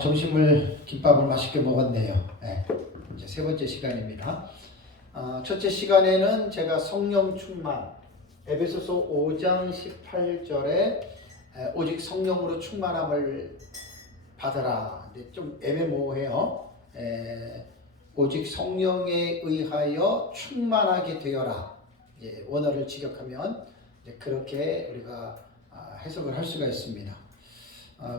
점심을 김밥을 맛있게 먹었네요. 네, 이제 세 번째 시간입니다. 첫째 시간에는 제가 성령 충만, 에베소서 5장 18절에 오직 성령으로 충만함을 받아라. 근데 좀 애매모호해요. 오직 성령에 의하여 충만하게 되어라. 원어를 직역하면 그렇게 우리가 해석을 할 수가 있습니다.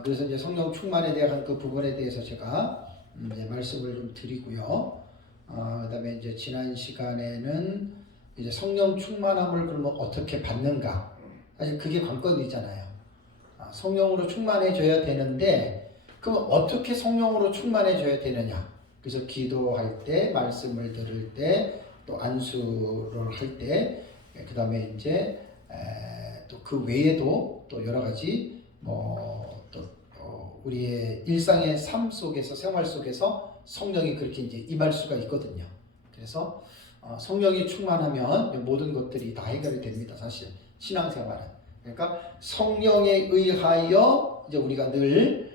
그래서 이제 성령 충만에 대한 그 부분에 대해서 제가 이제 말씀을 좀 드리고요. 그다음에 이제 지난 시간에는 이제 성령 충만함을 그러면 어떻게 받는가? 사실 그게 관건이잖아요. 성령으로 충만해져야 되는데, 그럼 어떻게 성령으로 충만해져야 되느냐? 그래서 기도할 때, 말씀을 들을 때, 또 안수를 할 때, 그다음에 이제 또 그 외에도 또 여러 가지 우리의 일상의 삶 속에서, 생활 속에서 성령이 그렇게 이제 임할 수가 있거든요. 그래서 성령이 충만하면 모든 것들이 다 해결이 됩니다. 사실 신앙생활은. 그러니까 성령에 의하여 이제 우리가 늘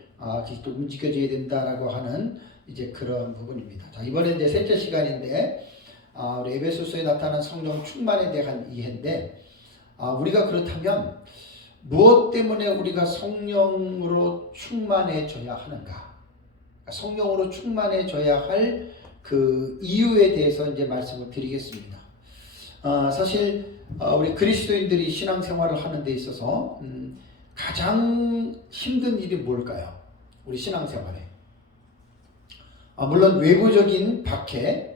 또 움직여져야 된다라고 하는 이제 그런 부분입니다. 자, 이번에 이제 셋째 시간인데 우리 에베소서에 나타난 성령 충만에 대한 이해인데, 우리가 그렇다면 무엇 때문에 우리가 성령으로 충만해져야 하는가? 성령으로 충만해져야 할 그 이유에 대해서 이제 말씀을 드리겠습니다. 사실 우리 그리스도인들이 신앙생활을 하는 데 있어서 가장 힘든 일이 뭘까요? 우리 신앙생활에. 물론 외부적인 박해,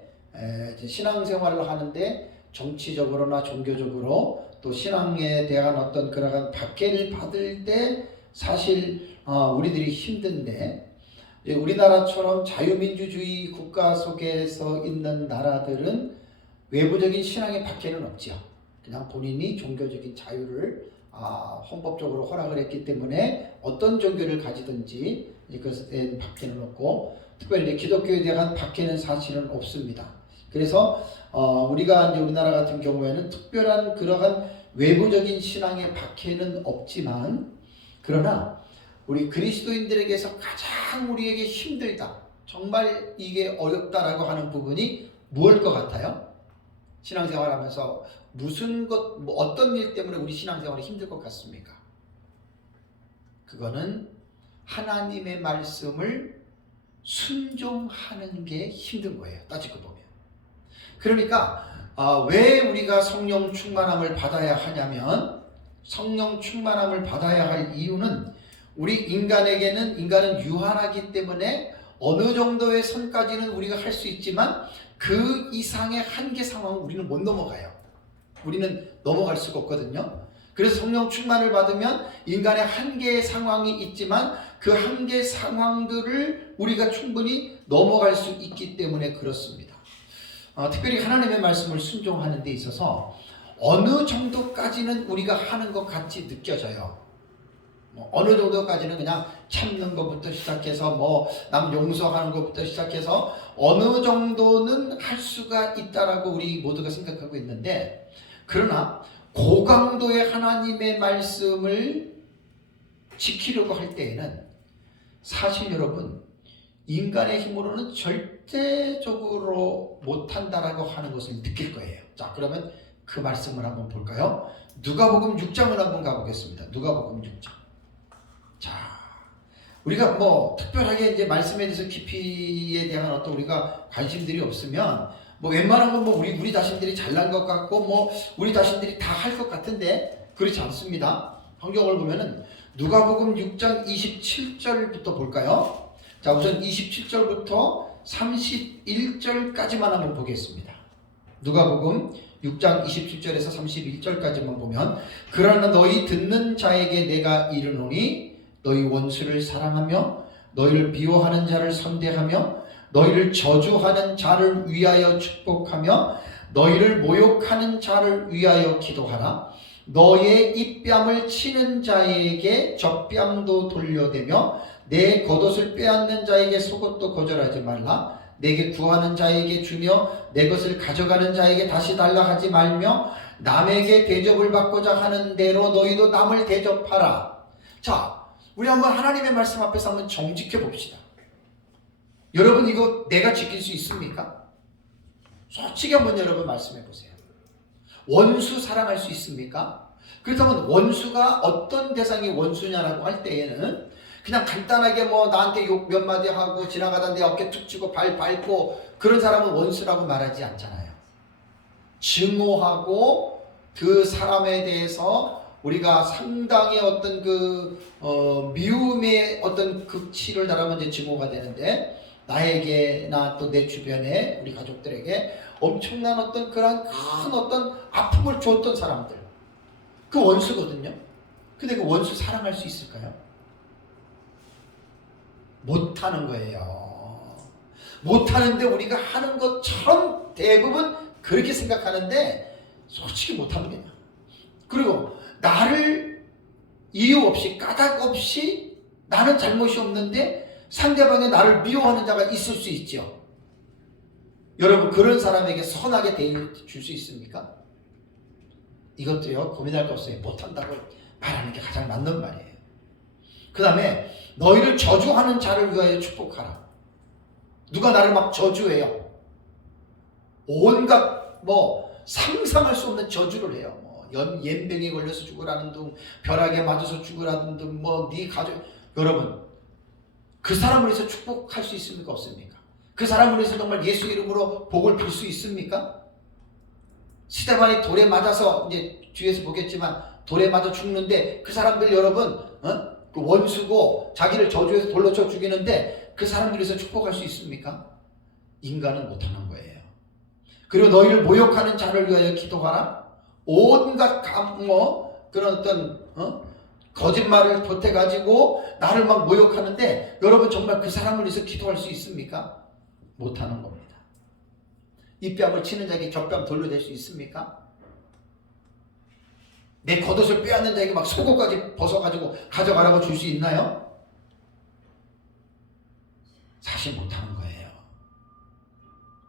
신앙생활을 하는데 정치적으로나 종교적으로 또 신앙에 대한 어떤 그러한 박해를 받을 때 사실 우리들이 힘든데, 우리나라처럼 자유민주주의 국가 속에서 있는 나라들은 외부적인 신앙의 박해는 없죠. 그냥 본인이 종교적인 자유를 헌법적으로 허락을 했기 때문에 어떤 종교를 가지든지 그것에 대한 박해는 없고, 특별히 기독교에 대한 박해는 사실은 없습니다. 그래서 우리가 이제 우리나라 같은 경우에는 특별한 그러한 외부적인 신앙의 박해는 없지만, 그러나 우리 그리스도인들에게서 가장 우리에게 힘들다, 정말 이게 어렵다라고 하는 부분이 무엇일 것 같아요? 신앙생활하면서 어떤 일 때문에 우리 신앙생활이 힘들 것 같습니까? 그거는 하나님의 말씀을 순종하는 게 힘든 거예요. 따지고 보면. 그러니까 왜 우리가 성령 충만함을 받아야 하냐면, 성령 충만함을 받아야 할 이유는 인간은 유한하기 때문에 어느 정도의 선까지는 우리가 할 수 있지만 그 이상의 한계 상황은 우리는 못 넘어가요. 우리는 넘어갈 수가 없거든요. 그래서 성령 충만을 받으면 인간의 한계의 상황이 있지만 그 한계 상황들을 우리가 충분히 넘어갈 수 있기 때문에 그렇습니다. 특별히 하나님의 말씀을 순종하는 데 있어서 어느 정도까지는 우리가 하는 것 같이 느껴져요. 어느 정도까지는 그냥 참는 것부터 시작해서 남 용서하는 것부터 시작해서 어느 정도는 할 수가 있다라고 우리 모두가 생각하고 있는데, 그러나 고강도의 하나님의 말씀을 지키려고 할 때에는 사실 여러분, 인간의 힘으로는 절대적으로 못한다라고 하는 것을 느낄 거예요. 자, 그러면 그 말씀을 한번 볼까요? 누가복음 6장을 한번 가보겠습니다. 누가복음 6장. 자, 우리가 특별하게 이제 말씀에 대해서 깊이에 대한 어떤 우리가 관심들이 없으면 웬만한 건 우리 자신들이 잘난 것 같고 우리 자신들이 다 할 것 같은데 그렇지 않습니다. 성경을 보면은 누가복음 6장 27절부터 볼까요? 자, 우선 27절부터 31절까지만 한번 보겠습니다. 누가복음 6장 27절에서 31절까지만 보면, 그러나 너희 듣는 자에게 내가 이르노니 너희 원수를 사랑하며 너희를 미워하는 자를 선대하며 너희를 저주하는 자를 위하여 축복하며 너희를 모욕하는 자를 위하여 기도하라. 너의 입뺨을 치는 자에게 젖뺨도 돌려대며 내 겉옷을 빼앗는 자에게 속옷도 거절하지 말라. 내게 구하는 자에게 주며 내 것을 가져가는 자에게 다시 달라 하지 말며 남에게 대접을 받고자 하는 대로 너희도 남을 대접하라. 자, 우리 한번 하나님의 말씀 앞에서 한번 정직해 봅시다. 여러분 이거 내가 지킬 수 있습니까? 솔직히 한번 여러분 말씀해 보세요. 원수 사랑할 수 있습니까? 그렇다면 원수가 어떤 대상이 원수냐라고 할 때에는 그냥 간단하게 뭐 나한테 욕 몇 마디 하고 지나가다 내 어깨 툭 치고 발 밟고 그런 사람은 원수라고 말하지 않잖아요. 증오하고 그 사람에 대해서 우리가 상당히 어떤 미움의 어떤 극치를 달하면 이제 증오가 되는데, 나에게나 또 내 주변에 우리 가족들에게 엄청난 어떤 그런 큰 어떤 아픔을 줬던 사람들, 그 원수거든요. 근데 그 원수 사랑할 수 있을까요? 못하는 거예요. 못하는데 우리가 하는 것처럼 대부분 그렇게 생각하는데 솔직히 못하는 거냐. 그리고 나를 이유 없이 까닭 없이 나는 잘못이 없는데 상대방이 나를 미워하는 자가 있을 수 있죠. 여러분 그런 사람에게 선하게 대해 줄 수 있습니까? 이것도요 고민할 거 없어요. 못한다고 말하는 게 가장 맞는 말이에요. 그 다음에 너희를 저주하는 자를 위하여 축복하라. 누가 나를 막 저주해요. 온갖 상상할 수 없는 저주를 해요. 연병에 걸려서 죽으라는 둥, 벼락에 맞아서 죽으라는 둥, 네 가족. 여러분 그 사람을 위해서 축복할 수 있습니까? 없습니까? 그 사람을 위해서 정말 예수 이름으로 복을 빌 수 있습니까? 스데반이 돌에 맞아서 이제 뒤에서 보겠지만 돌에 맞아 죽는데 그 사람들 여러분 그 원수고 자기를 저주해서 돌로 쳐 죽이는데 그 사람들 위해서 축복할 수 있습니까? 인간은 못하는 거예요. 그리고 너희를 모욕하는 자를 위하여 기도하라. 온갖 그런 어떤 거짓말을 보태가지고 나를 막 모욕하는데 여러분 정말 그 사람을 위해서 기도할 수 있습니까? 못하는 겁니다. 이 뺨을 치는 자에게 곁뺨 돌려 댈 수 있습니까? 내 겉옷을 빼앗는 자에게 막 속옷까지 벗어가지고 가져가라고 줄 수 있나요? 사실 못하는 거예요.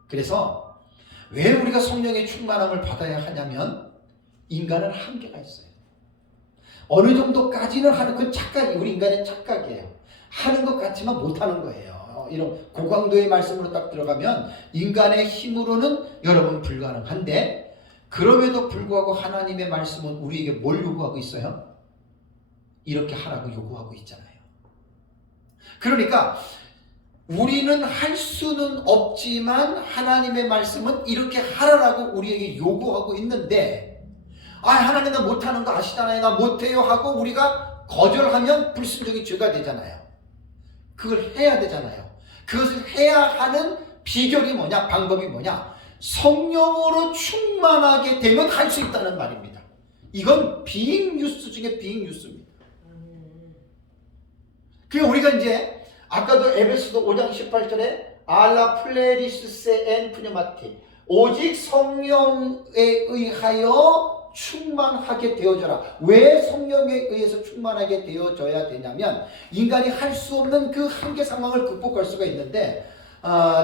그래서 왜 우리가 성령의 충만함을 받아야 하냐면 인간은 한계가 있어요. 어느 정도까지는 하는, 그 착각이 우리 인간의 착각이에요. 하는 것 같지만 못하는 거예요. 이런 고강도의 말씀으로 딱 들어가면 인간의 힘으로는 여러분 불가능한데, 그럼에도 불구하고 하나님의 말씀은 우리에게 뭘 요구하고 있어요? 이렇게 하라고 요구하고 있잖아요. 그러니까 우리는 할 수는 없지만 하나님의 말씀은 이렇게 하라고 우리에게 요구하고 있는데, 하나님 나 못하는 거 아시잖아요. 나 못해요 하고 우리가 거절하면 불순종이 죄가 되잖아요. 그걸 해야 되잖아요. 그것을 해야 하는 비결이 뭐냐? 방법이 뭐냐? 성령으로 충만하게 되면 할 수 있다는 말입니다. 이건 비잉뉴스 중에 비잉뉴스입니다. 그러니까 우리가 이제 아까도 에베소서 5장 18절에 알라 플레리스세 엔 푸뉴마티, 오직 성령에 의하여 충만하게 되어져라. 왜 성령에 의해서 충만하게 되어져야 되냐면 인간이 할 수 없는 그 한계 상황을 극복할 수가 있는데,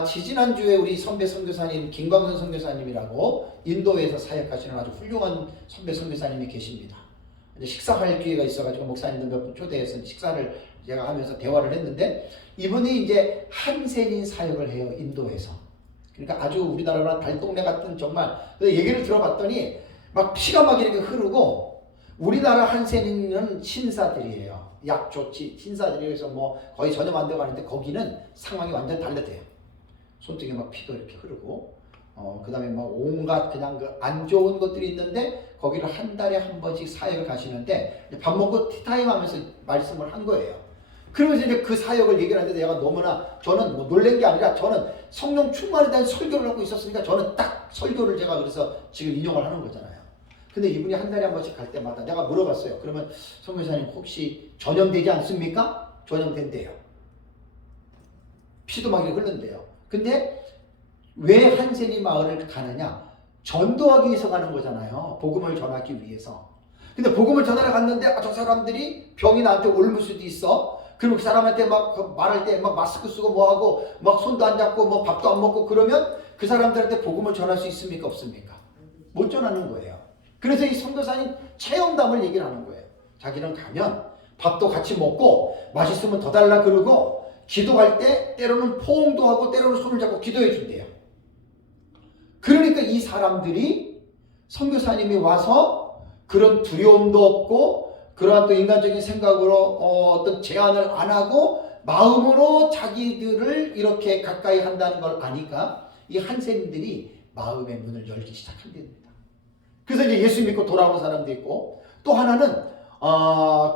지지난주에 우리 선배 선교사님 김광선 선교사님이라고 인도에서 사역하시는 아주 훌륭한 선배 선교사님이 계십니다. 이제 식사할 기회가 있어가지고 목사님들 몇 분 초대해서 식사를 제가 하면서 대화를 했는데, 이분이 이제 한센인 사역을 해요, 인도에서. 그러니까 아주 우리나라로 달동네 같은 정말. 얘기를 들어봤더니 막 피가 막 이렇게 흐르고, 우리나라 한센인은 신사들이에요. 약조치 신사들이어서 거의 전염 안 되고 하는데 거기는 상황이 완전 달라져요. 손등에 막 피도 이렇게 흐르고, 그 다음에 막 온갖 그냥 그 안 좋은 것들이 있는데 거기를 한 달에 한 번씩 사역을 가시는데, 밥 먹고 티타임 하면서 말씀을 한 거예요. 그러면서 이제 그 사역을 얘기를 하는데 내가 너무나, 저는 놀란 게 아니라 저는 성령 충만에 대한 설교를 하고 있었으니까 저는 딱 설교를 제가 그래서 지금 인용을 하는 거잖아요. 근데 이분이 한 달에 한 번씩 갈 때마다 내가 물어봤어요. 그러면 선교사님 혹시 전염되지 않습니까? 전염된대요. 피도 막 흐른대요. 근데 왜 한센이 마을을 가느냐? 전도하기 위해서 가는 거잖아요. 복음을 전하기 위해서. 근데 복음을 전하러 갔는데 저 사람들이 병이 나한테 옮을 수도 있어. 그리고 그 사람한테 막 말할 때 막 마스크 쓰고 뭐하고 막 손도 안 잡고 밥도 안 먹고 그러면 그 사람들한테 복음을 전할 수 있습니까? 없습니까? 못 전하는 거예요. 그래서 이 선교사님 체험담을 얘기를 하는 거예요. 자기는 가면 밥도 같이 먹고 맛있으면 더 달라 그러고 기도할 때 때로는 포옹도 하고 때로는 손을 잡고 기도해 준대요. 그러니까 이 사람들이 선교사님이 와서 그런 두려움도 없고 그러한 또 인간적인 생각으로 어떤 제한을 안 하고 마음으로 자기들을 이렇게 가까이 한다는 걸 아니까 이 한센인들이 마음의 문을 열기 시작한답니다. 그래서 이제 예수 믿고 돌아오는 사람도 있고 또 하나는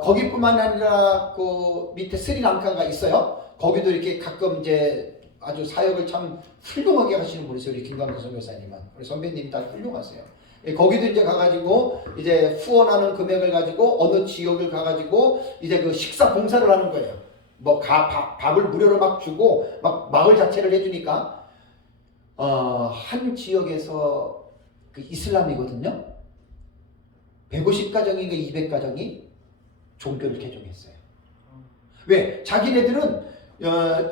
거기뿐만 아니라 그 밑에 스리랑카가 있어요. 거기도 이렇게 가끔 이제 아주 사역을 참 훌륭하게 하시는 분이세요. 우리 김광규 선교사님은. 우리 선배님 다 훌륭하세요. 거기도 이제 가가지고 이제 후원하는 금액을 가지고 어느 지역을 가가지고 이제 그 식사 봉사를 하는 거예요. 뭐 밥을 무료로 막 주고 막 마을 자체를 해주니까 한 지역에서 그 이슬람이거든요. 150가정인가 200가정이 종교를 개종했어요. 왜? 자기네들은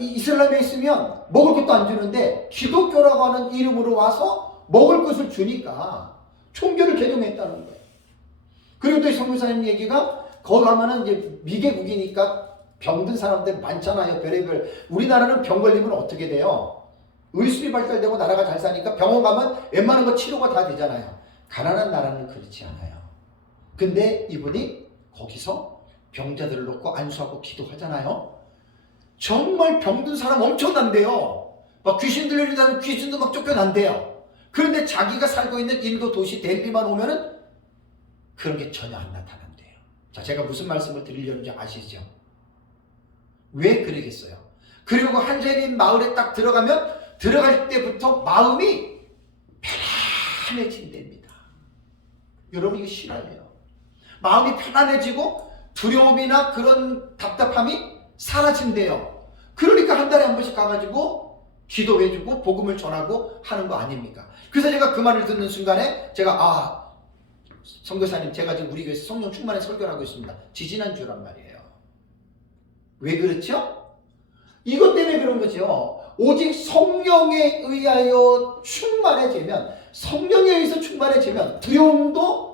이슬람에 있으면 먹을 것도 안 주는데 기독교라고 하는 이름으로 와서 먹을 것을 주니까 종교를 개종했다는 거예요. 그리고 또 선교사님 얘기가 거기 가면은 이제 미개국이니까 병든 사람들 많잖아요. 별의별. 우리나라는 병 걸리면 어떻게 돼요? 의술이 발달되고 나라가 잘 사니까 병원 가면 웬만한 거 치료가 다 되잖아요. 가난한 나라는 그렇지 않아요. 근데 이분이 거기서 병자들을 놓고 안수하고 기도하잖아요. 정말 병든 사람 엄청난데요. 막 귀신 들리는 귀신도 막 쫓겨난대요. 그런데 자기가 살고 있는 인도 도시 델리만 오면은 그런 게 전혀 안 나타난대요. 자, 제가 무슨 말씀을 드리려는지 아시죠? 왜 그러겠어요? 그리고 그 한세린 마을에 딱 들어갈 때부터 마음이 편안해진답니다. 여러분 이거 실화예요. 마음이 편안해지고 두려움이나 그런 답답함이 사라진대요. 그러니까 한 달에 한 번씩 가가지고 기도해주고 복음을 전하고 하는 거 아닙니까? 그래서 제가 그 말을 듣는 순간에 제가 선교사님 제가 지금 우리 교회에서 성령 충만에 설교를 하고 있습니다. 지지난주란 말이에요. 왜 그렇죠? 이것 때문에 그런 거죠. 오직 성령에 의하여 충만해지면 성령에 의해서 충만해지면 두려움도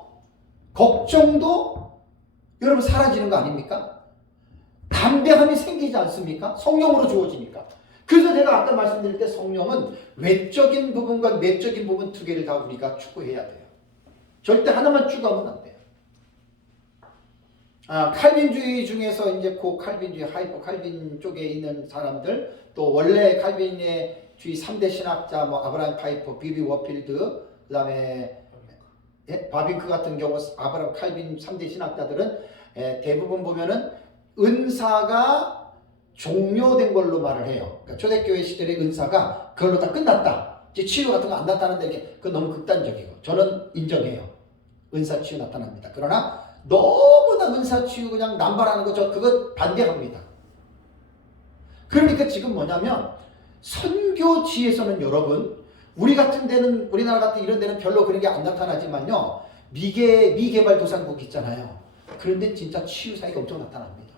걱정도 여러분 사라지는 거 아닙니까? 담대함이 생기지 않습니까? 성령으로 주어지니까. 그래서 제가 아까 말씀드릴 때 성령은 외적인 부분과 내적인 부분 두 개를 다 우리가 추구해야 돼요. 절대 하나만 추구하면 안 돼요. 칼빈주의 중에서 이제 그 칼빈주의 하이퍼 칼빈 쪽에 있는 사람들 또 원래 칼빈의 주의 3대 신학자 뭐 아브라함 파이퍼, 비비 워필드 그 다음에 바빙크 같은 경우 아브라함 칼빈 3대 신학자들은 대부분 보면은 은사가 종료된 걸로 말을 해요. 그러니까 초대교회 시절의 은사가 그걸로 다 끝났다. 이제 치유 같은 거 안 나타나는데 그건 너무 극단적이고 저는 인정해요. 은사 치유 나타납니다. 그러나 너무나 은사 치유 그냥 남발하는 거 저 그거 반대합니다. 그러니까 지금 뭐냐면 선교지에서는 여러분 우리 같은 데는 우리나라 같은 이런 데는 별로 그런 게 안 나타나지만요. 미개발도상국 있잖아요. 그런데 진짜 치유 사이가 엄청 나타납니다.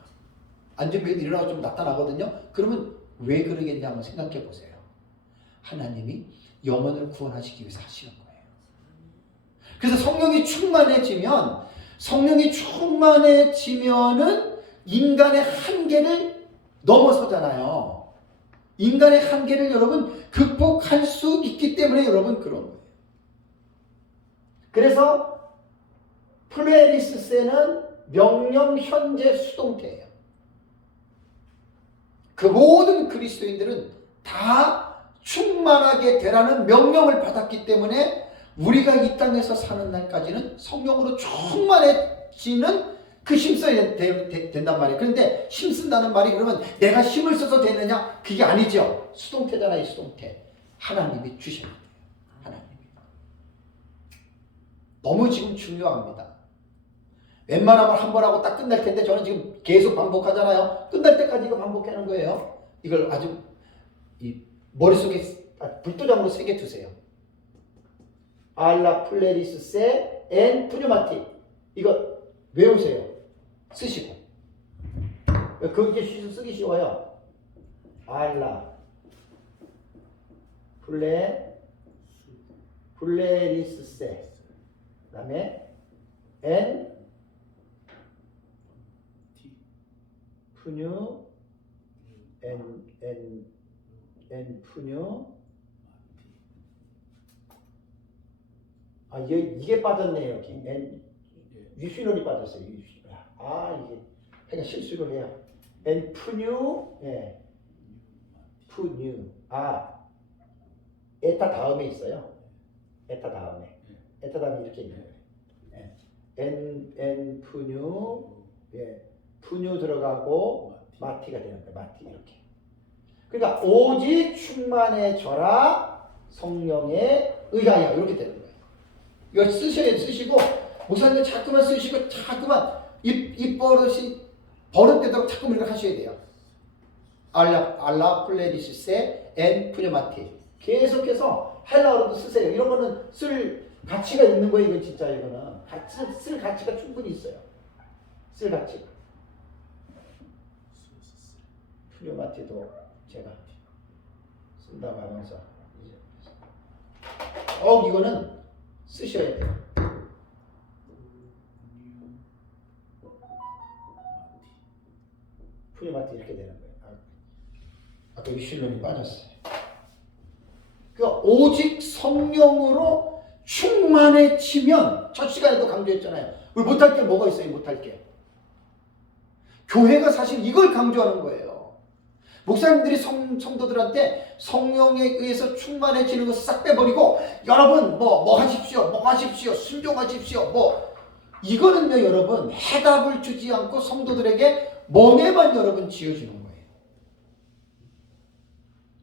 안전벨트 일어나고 좀 나타나거든요. 그러면 왜 그러겠냐 한번 생각해 보세요. 하나님이 영혼을 구원하시기 위해서 하시는 거예요. 그래서 성령이 충만해지면은 인간의 한계를 넘어서잖아요. 인간의 한계를 여러분 극복할 수 있기 때문에 여러분 그런 거예요. 그래서 플레리스세는 명령 현재 수동태예요. 그 모든 그리스도인들은 다 충만하게 되라는 명령을 받았기 때문에 우리가 이 땅에서 사는 날까지는 성령으로 충만해지는 그 힘써야 된단 말이에요. 그런데 힘쓴다는 말이 그러면 내가 힘을 써서 되느냐? 그게 아니죠. 수동태잖아요. 수동태. 하나님이 주셔야 돼요. 하나님이. 너무 지금 중요합니다. 웬만하면 한 번 하고 딱 끝날 텐데 저는 지금 계속 반복하잖아요. 끝날 때까지 이거 반복하는 거예요. 이걸 아주 이 머릿속에 불도장으로 새겨 두세요. 알라 플레리스 세 엔 푸뉴마티 이거 외우세요. 쓰시고 그게 쓰기 쉬워요. 알라 플레리스 세 그 다음에 엔 푸뉴 N 푸뉴 이게 빠졌네요. 여기 N 유신론이 빠졌어요. 유신. 이게 그냥 실수를 해요. N 푸뉴 푸뉴 에타 다음에 있어요. 에타 다음에 이렇게 있는 거예요. N 푸뉴 푸뉴 들어가고 마티가 되는 거예요. 마티 이렇게. 그러니까 오직 충만해져라 성령에 의하여 이렇게 되는 거예요. 이거 쓰시고 목사님들 자꾸만 쓰시고 자꾸만 입 버릇되도록 자꾸만 이렇게 하셔야 돼요. 알라 플레리시세 엔 푸뉴마티 계속해서 헬라어로도 쓰세요. 이런 거는 쓸 가치가 있는 거예요. 이건 진짜 이거는 쓸 가치가 충분히 있어요. 쓸 가치가. 푸뉴마티도 제가 쓴다고 하면서 이거는 쓰셔야 돼요. 푸뉴마티 이렇게 되는 거예요. 아까 유실론이 빠졌어요. 그러니까 오직 성령으로 충만해지면 첫 시간에도 강조했잖아요. 우리 못할 게 뭐가 있어요? 못할 게. 교회가 사실 이걸 강조하는 거예요. 목사님들이 성도들한테 성령에 의해서 충만해지는 것을 싹 빼버리고 여러분 뭐 하십시오. 순종하십시오. 이거는요 여러분 해답을 주지 않고 성도들에게 멍에만 여러분 지어주는 거예요.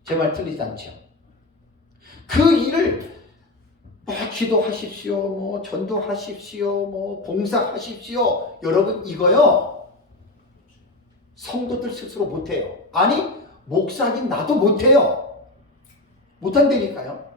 제 말 틀리지 않죠? 그 일을 기도하십시오, 전도하십시오, 봉사하십시오. 여러분 이거요 성도들 스스로 못해요. 아니 목사님 나도 못해요. 못한다니까요.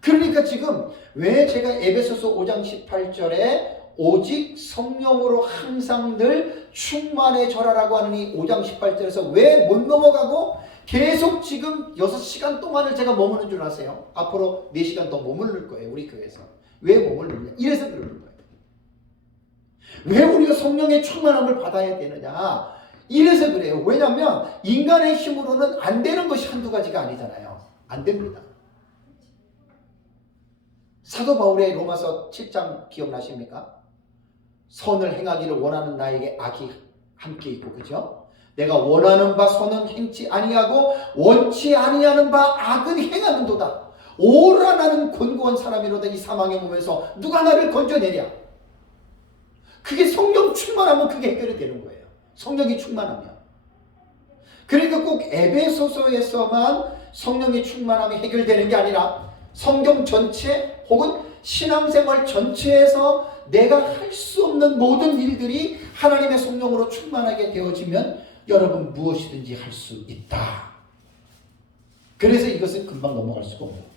그러니까 지금 왜 제가 에베소서 5장 18절에 오직 성령으로 항상 늘 충만해져라라고 하는 이 5장 18절에서 왜 못 넘어가고 계속 지금 6시간 동안을 제가 머무는 줄 아세요? 앞으로 4시간 더 머무를 거예요. 우리 교회에서. 왜 머무르냐? 이래서 그러는 거예요. 왜 우리가 성령의 충만함을 받아야 되느냐? 이래서 그래요. 왜냐하면 인간의 힘으로는 안 되는 것이 한두 가지가 아니잖아요. 안 됩니다. 사도 바울의 로마서 7장 기억나십니까? 선을 행하기를 원하는 나에게 악이 함께 있고, 그죠? 내가 원하는 바 선은 행치 아니하고 원치 아니하는 바 악은 행하는도다. 오라 나는 곤고한 사람이로다. 이 사망의 몸에서 누가 나를 건져내랴. 그게 성령 충만하면 그게 해결이 되는 거예요. 성령이 충만하면. 그러니까 꼭 에베소서에서만 성령의 충만함이 해결되는 게 아니라 성경 전체 혹은 신앙생활 전체에서 내가 할 수 없는 모든 일들이 하나님의 성령으로 충만하게 되어지면 여러분 무엇이든지 할 수 있다. 그래서 이것은 금방 넘어갈 수가 없는 거예요.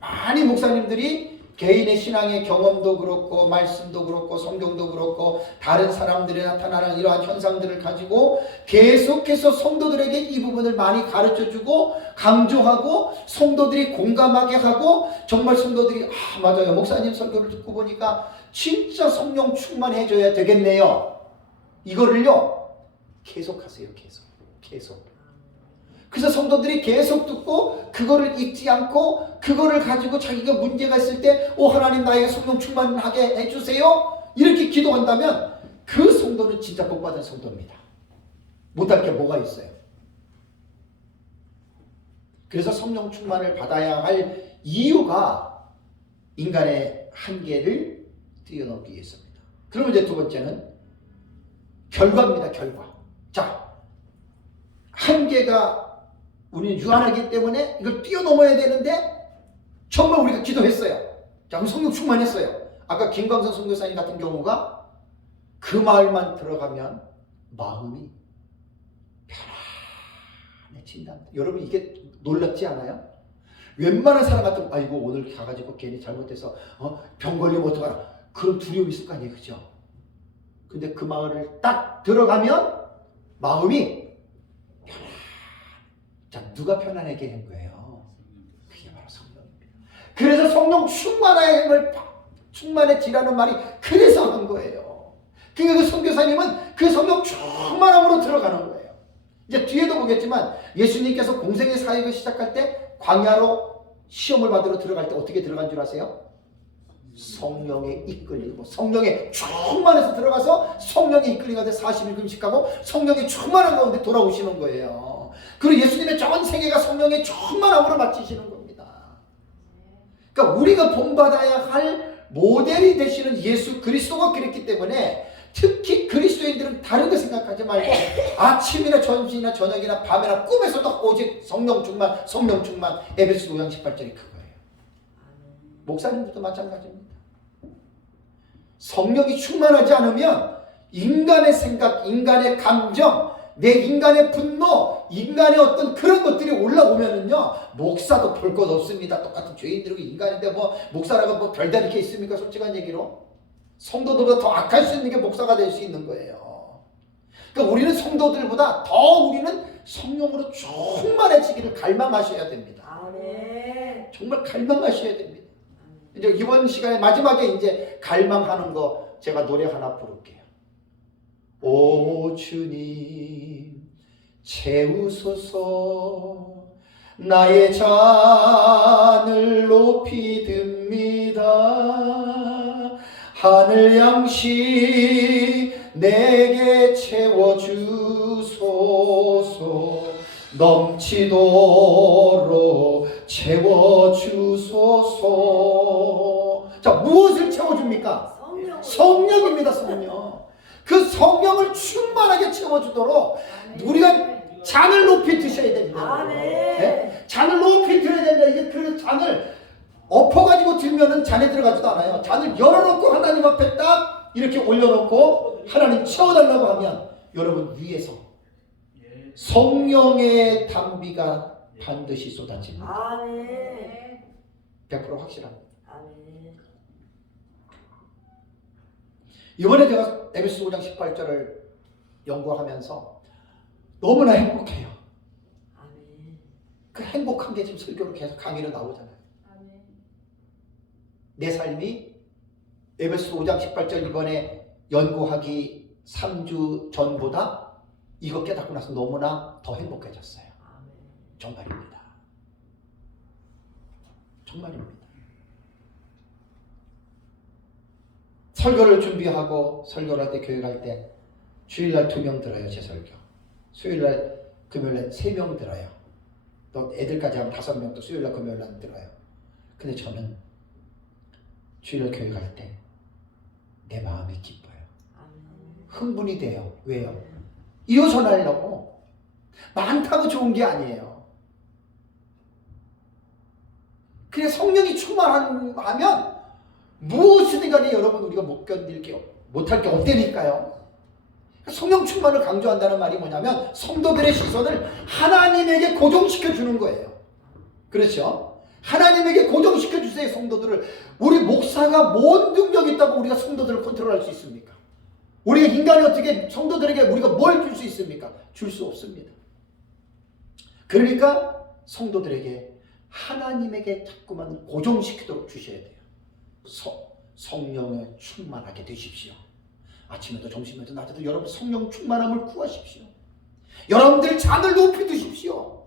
많이 목사님들이 개인의 신앙의 경험도 그렇고 말씀도 그렇고 성경도 그렇고 다른 사람들에 나타나는 이러한 현상들을 가지고 계속해서 성도들에게 이 부분을 많이 가르쳐주고 강조하고 성도들이 공감하게 하고 정말 성도들이 맞아요. 목사님 설교를 듣고 보니까 진짜 성령 충만해져야 되겠네요. 이거를요 계속하세요. 계속. 그래서 성도들이 계속 듣고 그거를 잊지 않고 그거를 가지고 자기가 문제가 있을 때 하나님 나에게 성령 충만하게 해주세요. 이렇게 기도한다면 그 성도는 진짜 복받은 성도입니다. 못할 게 뭐가 있어요. 그래서 성령 충만을 받아야 할 이유가 인간의 한계를 뛰어넘기 위해서입니다. 그러면 이제 두 번째는 결과입니다. 결과. 자, 한계가 우리는 유한하기 때문에 이걸 뛰어넘어야 되는데 정말 우리가 기도했어요. 자, 그럼 성령 충만했어요. 아까 김광선 선교사님 같은 경우가 그 마을만 들어가면 마음이 편안해진다. 여러분 이게 놀랍지 않아요? 웬만한 사람 같으면 아이고 오늘 가가지고 괜히 잘못해서 병 걸리면 어떡하나 그런 두려움이 있을 거 아니에요. 그죠? 근데 그 마을을 딱 들어가면 마음이 자, 누가 편안하게 한 거예요? 그게 바로 성령입니다. 그래서 성령 충만해지라는 말이 그래서 한 거예요. 그러니까 그 선교사님은 그 성령 충만함으로 들어가는 거예요. 이제 뒤에도 보겠지만 예수님께서 공생의 사역을 시작할 때 광야로 시험을 받으러 들어갈 때 어떻게 들어간 줄 아세요? 성령에 이끌리고 성령에 충만해서 들어가서 성령에 이끌리가 돼 40일 금식하고 성령이 충만한 가운데 돌아오시는 거예요. 그리고 예수님의 전 세계가 성령의 충만함으로 마치시는 겁니다. 그러니까 우리가 본받아야 할 모델이 되시는 예수 그리스도가 그랬기 때문에 특히 그리스도인들은 다른 거 생각하지 말고 아침이나 점심이나 저녁이나 밤이나 꿈에서도 오직 성령 충만 에베소 5장 18절이 그거예요. 목사님들도 마찬가지입니다. 성령이 충만하지 않으면 인간의 생각, 인간의 감정, 내 인간의 분노, 인간의 어떤 그런 것들이 올라오면은요, 목사도 볼 것 없습니다. 똑같은 죄인들이고 인간인데 뭐 목사라고 뭐 별다른 게 있습니까? 솔직한 얘기로. 성도들보다 더 악할 수 있는 게 목사가 될 수 있는 거예요. 그러니까 우리는 성도들보다 더 우리는 성령으로 충만해지기를 갈망하셔야 됩니다. 아멘. 정말 갈망하셔야 됩니다. 이제 이번 시간에 마지막에 이제 갈망하는 거 제가 노래 하나 부를게요. 오 주님 채우소서 나의 잔을 높이 듭니다. 하늘 양식 내게 채워주소서 넘치도록 채워주소서. 자, 무엇을 채워줍니까? 성령입니다. 성령. 그 성령을 충만하게 채워주도록 우리가 잔을 높이 드셔야 됩니다. 네? 잔을 높이 들어야 됩니다. 이게 그 잔을 엎어가지고 들면은 잔에 들어가지도 않아요. 잔을 열어놓고 하나님 앞에 딱 이렇게 올려놓고 하나님 채워달라고 하면 여러분 위에서 성령의 담비가 반드시 쏟아집니다. 아멘. 100% 확실합니다. 아멘. 이번에 제가 에베소 5장 18절을 연구하면서 너무나 행복해요. 아멘. 그 행복한 게 지금 설교로 계속 강의로 나오잖아요. 아멘. 내 삶이 에베소 5장 18절 이번에 연구하기 3주 전보다 이거 깨닫고 나서 너무나 더 행복해졌어요. 아멘. 정말입니다. 정말입니다. 설교를 준비하고 설교를 할 때 교회 갈 때 주일날 2명 들어요. 제 설교. 수요일날 금요일날 3명 들어요. 또 애들까지 하면 5명 또 수요일날 금요일날 들어요. 근데 저는 주일날 교회 갈 때 내 마음이 기뻐요. 아멘. 흥분이 돼요. 왜요? 이어전하려고 많다고 좋은 게 아니에요. 그냥 성령이 충만하면 무엇이든 간에 여러분 우리가 못할 게 없다니까요. 성령 충만을 강조한다는 말이 뭐냐면 성도들의 시선을 하나님에게 고정시켜 주는 거예요. 그렇죠? 하나님에게 고정시켜 주세요. 성도들을. 우리 목사가 뭔 능력이 있다고 우리가 성도들을 컨트롤할 수 있습니까? 우리가 인간이 어떻게 성도들에게 우리가 뭘 줄 수 있습니까? 줄 수 없습니다. 그러니까 성도들에게 하나님에게 자꾸만 고정시키도록 주셔야 돼요. 성령에 충만하게 되십시오. 아침에도 점심에도 낮에도 여러분 성령 충만함을 구하십시오. 여러분들 잔을 높이 드십시오.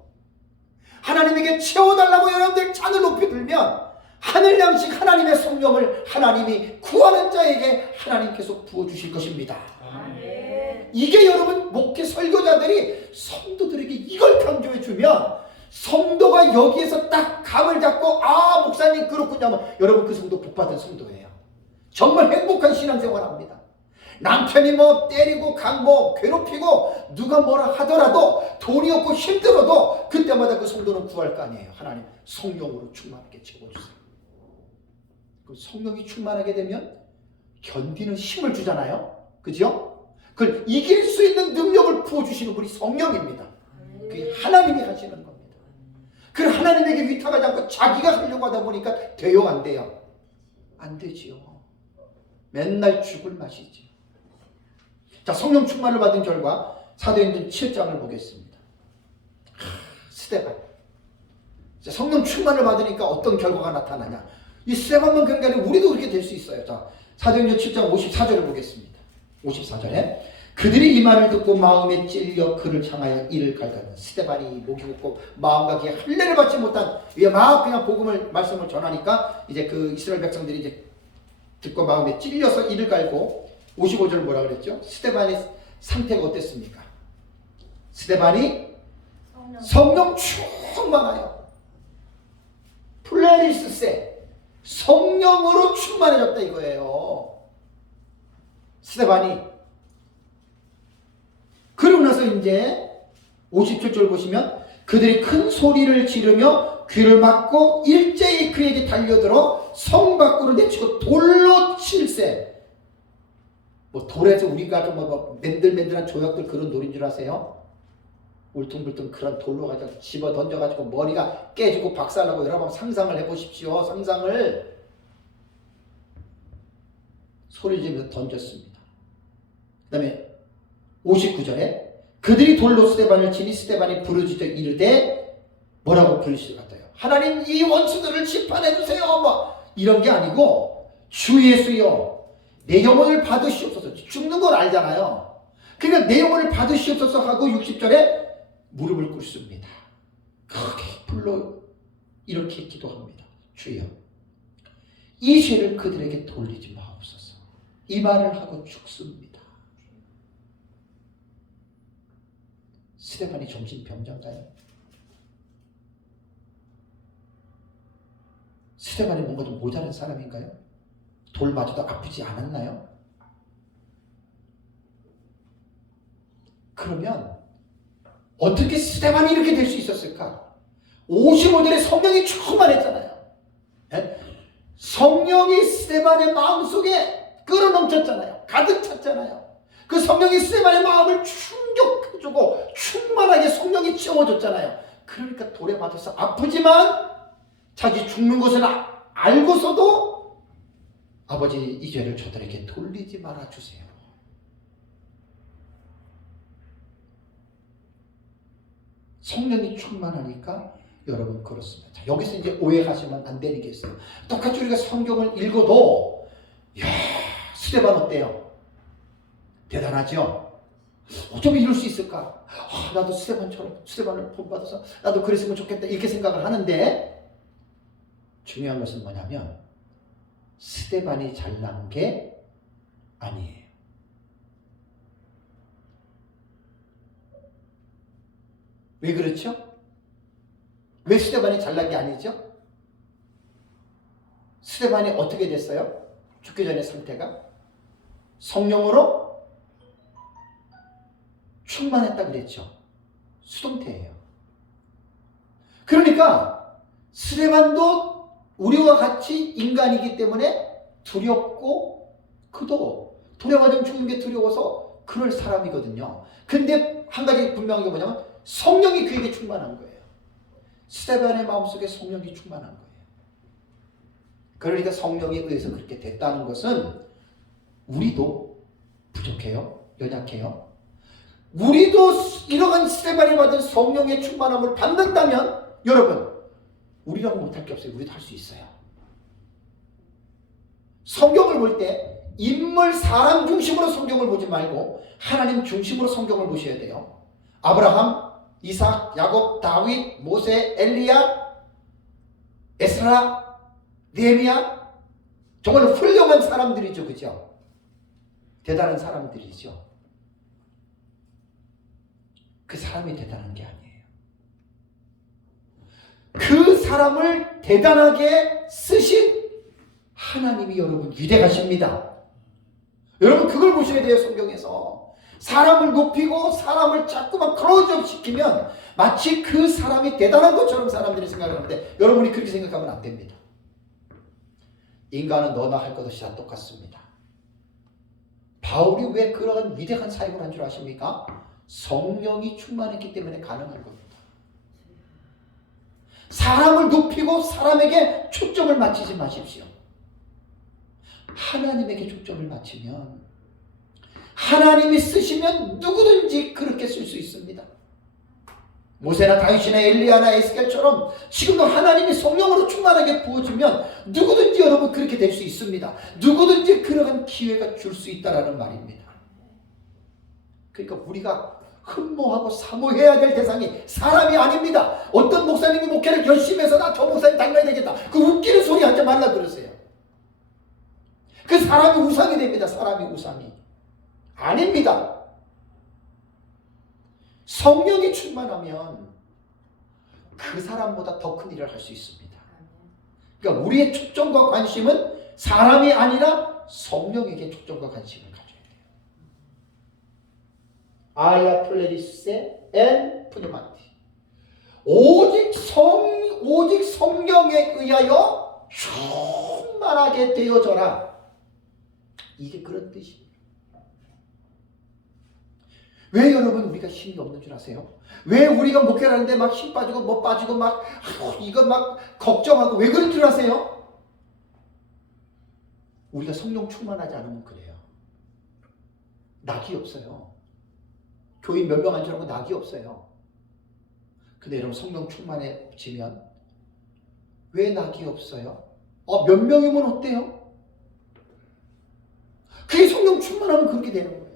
하나님에게 채워달라고 여러분들 잔을 높이 들면 하늘 양식 하나님의 성령을 하나님이 구하는 자에게 하나님께서 부어주실 것입니다. 아멘. 이게 여러분 목회 설교자들이 성도들에게 이걸 강조해 주면 성도가 여기에서 딱 감을 잡고 아 목사님 그렇군요 하면 여러분 그 성도 복받은 성도예요. 정말 행복한 신앙생활 합니다. 남편이 뭐 때리고 뭐 괴롭히고 누가 뭐라 하더라도 돈이 없고 힘들어도 그때마다 그 성도는 구할 거 아니에요. 하나님 성령으로 충만하게 채워주세요. 그럼 성령이 충만하게 되면 견디는 힘을 주잖아요. 그죠? 그걸 이길 수 있는 능력을 부어주시는 분이 성령입니다. 그게 하나님이 하시는 겁니다. 그걸 하나님에게 위탁하지 않고 자기가 하려고 하다 보니까 돼요 안 돼요? 안 되지요. 맨날 죽을 맛이지. 자, 성령 충만을 받은 결과 사도행전 7장을 보겠습니다. 스데반. 성령 충만을 받으니까 어떤 결과가 나타나냐. 이 스데반만 그런 게 아니라 우리도 그렇게 될 수 있어요. 자, 사도행전 7장 54절을 보겠습니다. 54절에 그들이 이 말을 듣고 마음에 찔려 그를 향하여 이를 갈가는 스데반이 목이 굳고 마음과 귀에 할례를 받지 못한 위에 막 그냥 복음을 말씀을 전하니까 이제 그 이스라엘 백성들이 이제 듣고 마음에 찔려서 이를 갈고 55절 뭐라 그랬죠? 스데반의 상태가 어땠습니까? 스데반이 성령 충만하여 플레리스세 성령으로 충만해졌다 이거예요. 스데반이 그러고 나서 이제 57절 보시면 그들이 큰 소리를 지르며 귀를 막고 일제히 그에게 달려들어 성 밖으로 내치고 돌로 칠세. 뭐 돌에서 우리가 좀 맨들맨들한 조약들 그런 놀인 줄 아세요? 울퉁불퉁 그런 돌로 가지고 집어 던져가지고 머리가 깨지고 박살나고 여러분 상상을 해보십시오. 상상을 소리 지르면서 던졌습니다. 그 다음에 59절에 그들이 돌로 스데반을 치니 스데반이 부르짖어 이르되 뭐라고 부르짖을 것 같아요? 하나님 이 원수들을 심판해 주세요. 뭐 이런 게 아니고 주 예수여 내 영혼을 받으시옵소서. 죽는 건 알잖아요. 그러니까 내 영혼을 받으시옵소서 하고 60절에 무릎을 꿇습니다. 크게 불러 이렇게 기도합니다. 주여 이 죄를 그들에게 돌리지 마옵소서. 이 말을 하고 죽습니다. 스데반이 정신병자인가요? 스데반이 뭔가 좀 모자란 사람인가요? 돌 맞아도 아프지 않았나요? 그러면 어떻게 스데반이 이렇게 될 수 있었을까? 55절에 성령이 충만했잖아요. 네? 성령이 스데반의 마음속에 끌어넘쳤잖아요. 가득 찼잖아요. 그 성령이 스데반의 마음을 충격해주고 충만하게 성령이 채워줬잖아요. 그러니까 돌에 맞아서 아프지만 자기 죽는 것을 알고서도 아버지 이 죄를 저들에게 돌리지 말아주세요. 성령이 충만하니까 여러분 그렇습니다. 자, 여기서 이제 오해하시면 안 되는 게 있어요. 똑같이 우리가 성경을 읽어도 야 스데반 어때요? 대단하죠? 어쩌면 이럴 수 있을까? 나도 스데반을 본받아서 나도 그랬으면 좋겠다 이렇게 생각을 하는데 중요한 것은 뭐냐면 스데반이 잘난 게 아니에요. 왜 그렇죠? 왜 스데반이 잘난 게 아니죠? 스데반이 어떻게 됐어요? 죽기 전의 상태가 성령으로 충만했다 그랬죠. 수동태예요. 그러니까 스데반도 우리와 같이 인간이기 때문에 두렵고 그도 돌에 맞으면 죽는 게 두려워서 그럴 사람이거든요. 근데 한 가지 분명한 게 뭐냐면 성령이 그에게 충만한 거예요. 스데반의 마음속에 성령이 충만한 거예요. 그러니까 성령에 의해서 그렇게 됐다는 것은 우리도 부족해요. 연약해요. 우리도 이러한 스데반이 받은 성령의 충만함을 받는다면 여러분 우리라고 못할 게 없어요. 우리도 할 수 있어요. 성경을 볼 때 인물 사람 중심으로 성경을 보지 말고 하나님 중심으로 성경을 보셔야 돼요. 아브라함, 이삭, 야곱, 다윗, 모세, 엘리야, 에스라, 느헤미야 정말 훌륭한 사람들이죠. 그죠? 대단한 사람들이죠. 그 사람이 대단한 게 아니에요. 그 사람을 대단하게 쓰신 하나님이 여러분 위대하십니다. 여러분 그걸 보셔야 돼요. 성경에서 사람을 높이고 사람을 자꾸만 클로즈업 시키면 마치 그 사람이 대단한 것처럼 사람들이 생각을 하는데 여러분이 그렇게 생각하면 안 됩니다. 인간은 너나 할 것 없이 다 똑같습니다. 바울이 왜 그런 위대한 사역을 한 줄 아십니까? 성령이 충만했기 때문에 가능한 겁니다. 사람을 높이고 사람에게 초점을 맞추지 마십시오. 하나님에게 초점을 맞추면 하나님이 쓰시면 누구든지 그렇게 쓸 수 있습니다. 모세나 다윗이나 엘리야나 에스겔처럼 지금도 하나님이 성령으로 충만하게 부어주면 누구든지 여러분 그렇게 될 수 있습니다. 누구든지 그러한 기회가 줄 수 있다라는 말입니다. 그러니까 우리가 흠모하고 사모해야 될 대상이 사람이 아닙니다. 어떤 목사님이 목회를 열심히 해서 나 저 목사님 닮아야 되겠다. 그 웃기는 소리 하지 말라 그러세요. 그 사람이 우상이 됩니다. 사람이 우상이. 아닙니다. 성령이 충만하면 그 사람보다 더 큰 일을 할 수 있습니다. 그러니까 우리의 초점과 관심은 사람이 아니라 성령에게 초점과 관심을 가져야 돼요. 아야 플레리세 엔 푸니마티. 오직 성령에 의하여 충만하게 되어져라. 이게 그런 뜻이에요. 왜 여러분 우리가 힘이 없는 줄 아세요? 왜 우리가 목회를 하는데 막 힘 빠지고 뭐 빠지고 막 이거 막 걱정하고 왜 그런 줄 아세요? 우리가 성령 충만하지 않으면 그래요. 낙이 없어요. 교인 몇 명 앉으라고 낙이 없어요. 근데 여러분 성령 충만해지면 왜 낙이 없어요? 몇 명이면 어때요? 그게 성령 충만하면 그렇게 되는 거예요.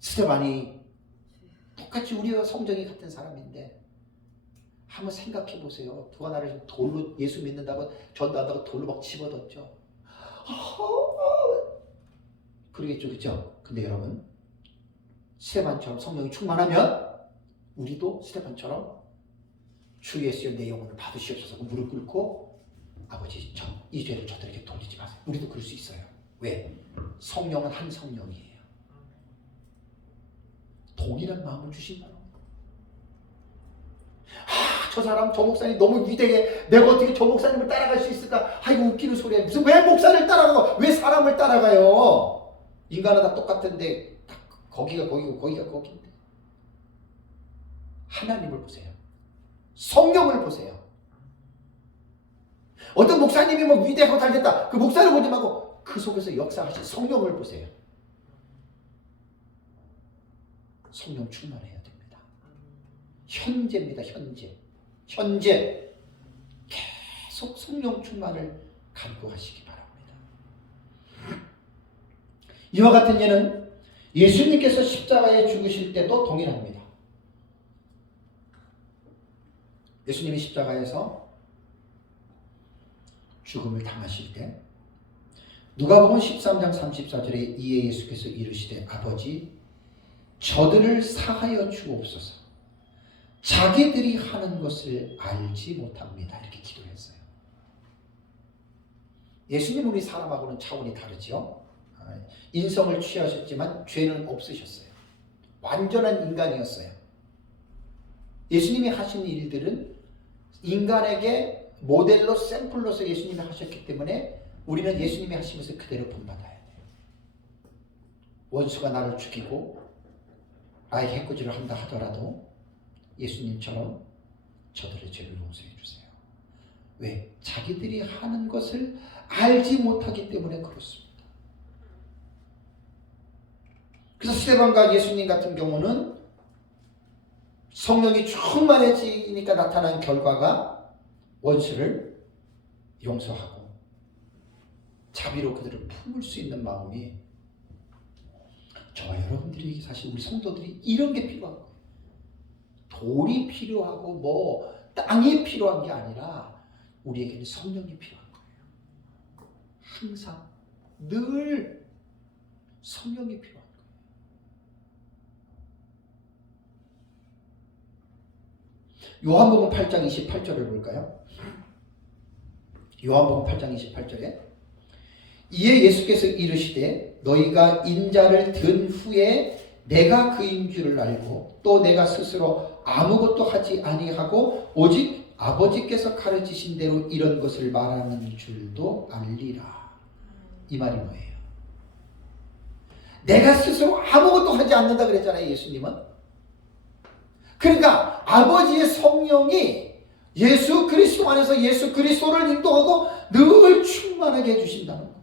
스테반이 똑같이 우리와 성정이 같은 사람인데 한번 생각해 보세요. 두 하나를 돌로 예수 믿는다고 전도한다고 돌로 막 집어넣었죠. 그러겠죠, 그렇죠? 근데 여러분 스테반처럼 성령이 충만하면 우리도 스테반처럼 주 예수여 내 영혼을 받으시옵소서 무릎 꿇고 아버지 이 죄를 저들에게 돌리지 마세요. 우리도 그럴 수 있어요. 왜? 성령은 한 성령이에요. 동일한 마음을 주신다는 거예요. 저 사람 저 목사님 너무 위대해. 내가 어떻게 저 목사님을 따라갈 수 있을까? 아이고 웃기는 소리야. 무슨 왜 목사를 따라가고 왜 사람을 따라가요? 인간은 다 똑같은데 거기가 거기고 거기가 거기인데. 하나님을 보세요. 성령을 보세요. 어떤 목사님이 뭐 위대하고 잘됐다. 그 목사를 보지 말고 그 속에서 역사하신 성령을 보세요. 성령 충만해야 됩니다. 현재입니다. 현재 계속 성령 충만을 간구하시기 바랍니다. 이와 같은 예는 예수님께서 십자가에 죽으실 때도 동일합니다. 예수님이 십자가에서 죽음을 당하실 때 누가복음 13장 34절에 이에 예수께서 이르시되 아버지 저들을 사하여 주옵소서 자기들이 하는 것을 알지 못합니다. 이렇게 기도했어요. 예수님은 우리 사람하고는 차원이 다르죠. 인성을 취하셨지만 죄는 없으셨어요. 완전한 인간이었어요. 예수님이 하신 일들은 인간에게 모델로 샘플로서 예수님이 하셨기 때문에 우리는 예수님이 하시면서 그대로 본받아야 돼요. 원수가 나를 죽이고 나에게 해코지를 한다 하더라도 예수님처럼 저들의 죄를 용서해 주세요. 왜? 자기들이 하는 것을 알지 못하기 때문에 그렇습니다. 그래서 스데반과 예수님 같은 경우는 성령이 충만해지니까 나타난 결과가 원수를 용서하고 자비로 그들을 품을 수 있는 마음이 저와 여러분들이 사실 우리 성도들이 이런 게 필요한 거예요. 돌이 필요하고 뭐 땅이 필요한 게 아니라 우리에게는 성령이 필요한 거예요. 항상 늘 성령이 필요한 거예요. 요한복음 8장 28절을 볼까요? 요한복음 8장 28절에 이에 예수께서 이르시되 너희가 인자를 든 후에 내가 그인 줄을 알고 또 내가 스스로 아무것도 하지 아니하고 오직 아버지께서 가르치신 대로 이런 것을 말하는 줄도 알리라. 이 말이 뭐예요? 내가 스스로 아무것도 하지 않는다 그랬잖아요. 예수님은. 그러니까 아버지의 성령이 예수 그리스도 안에서 예수 그리스도를 인도하고 늘 충만하게 해주신다는 거예요.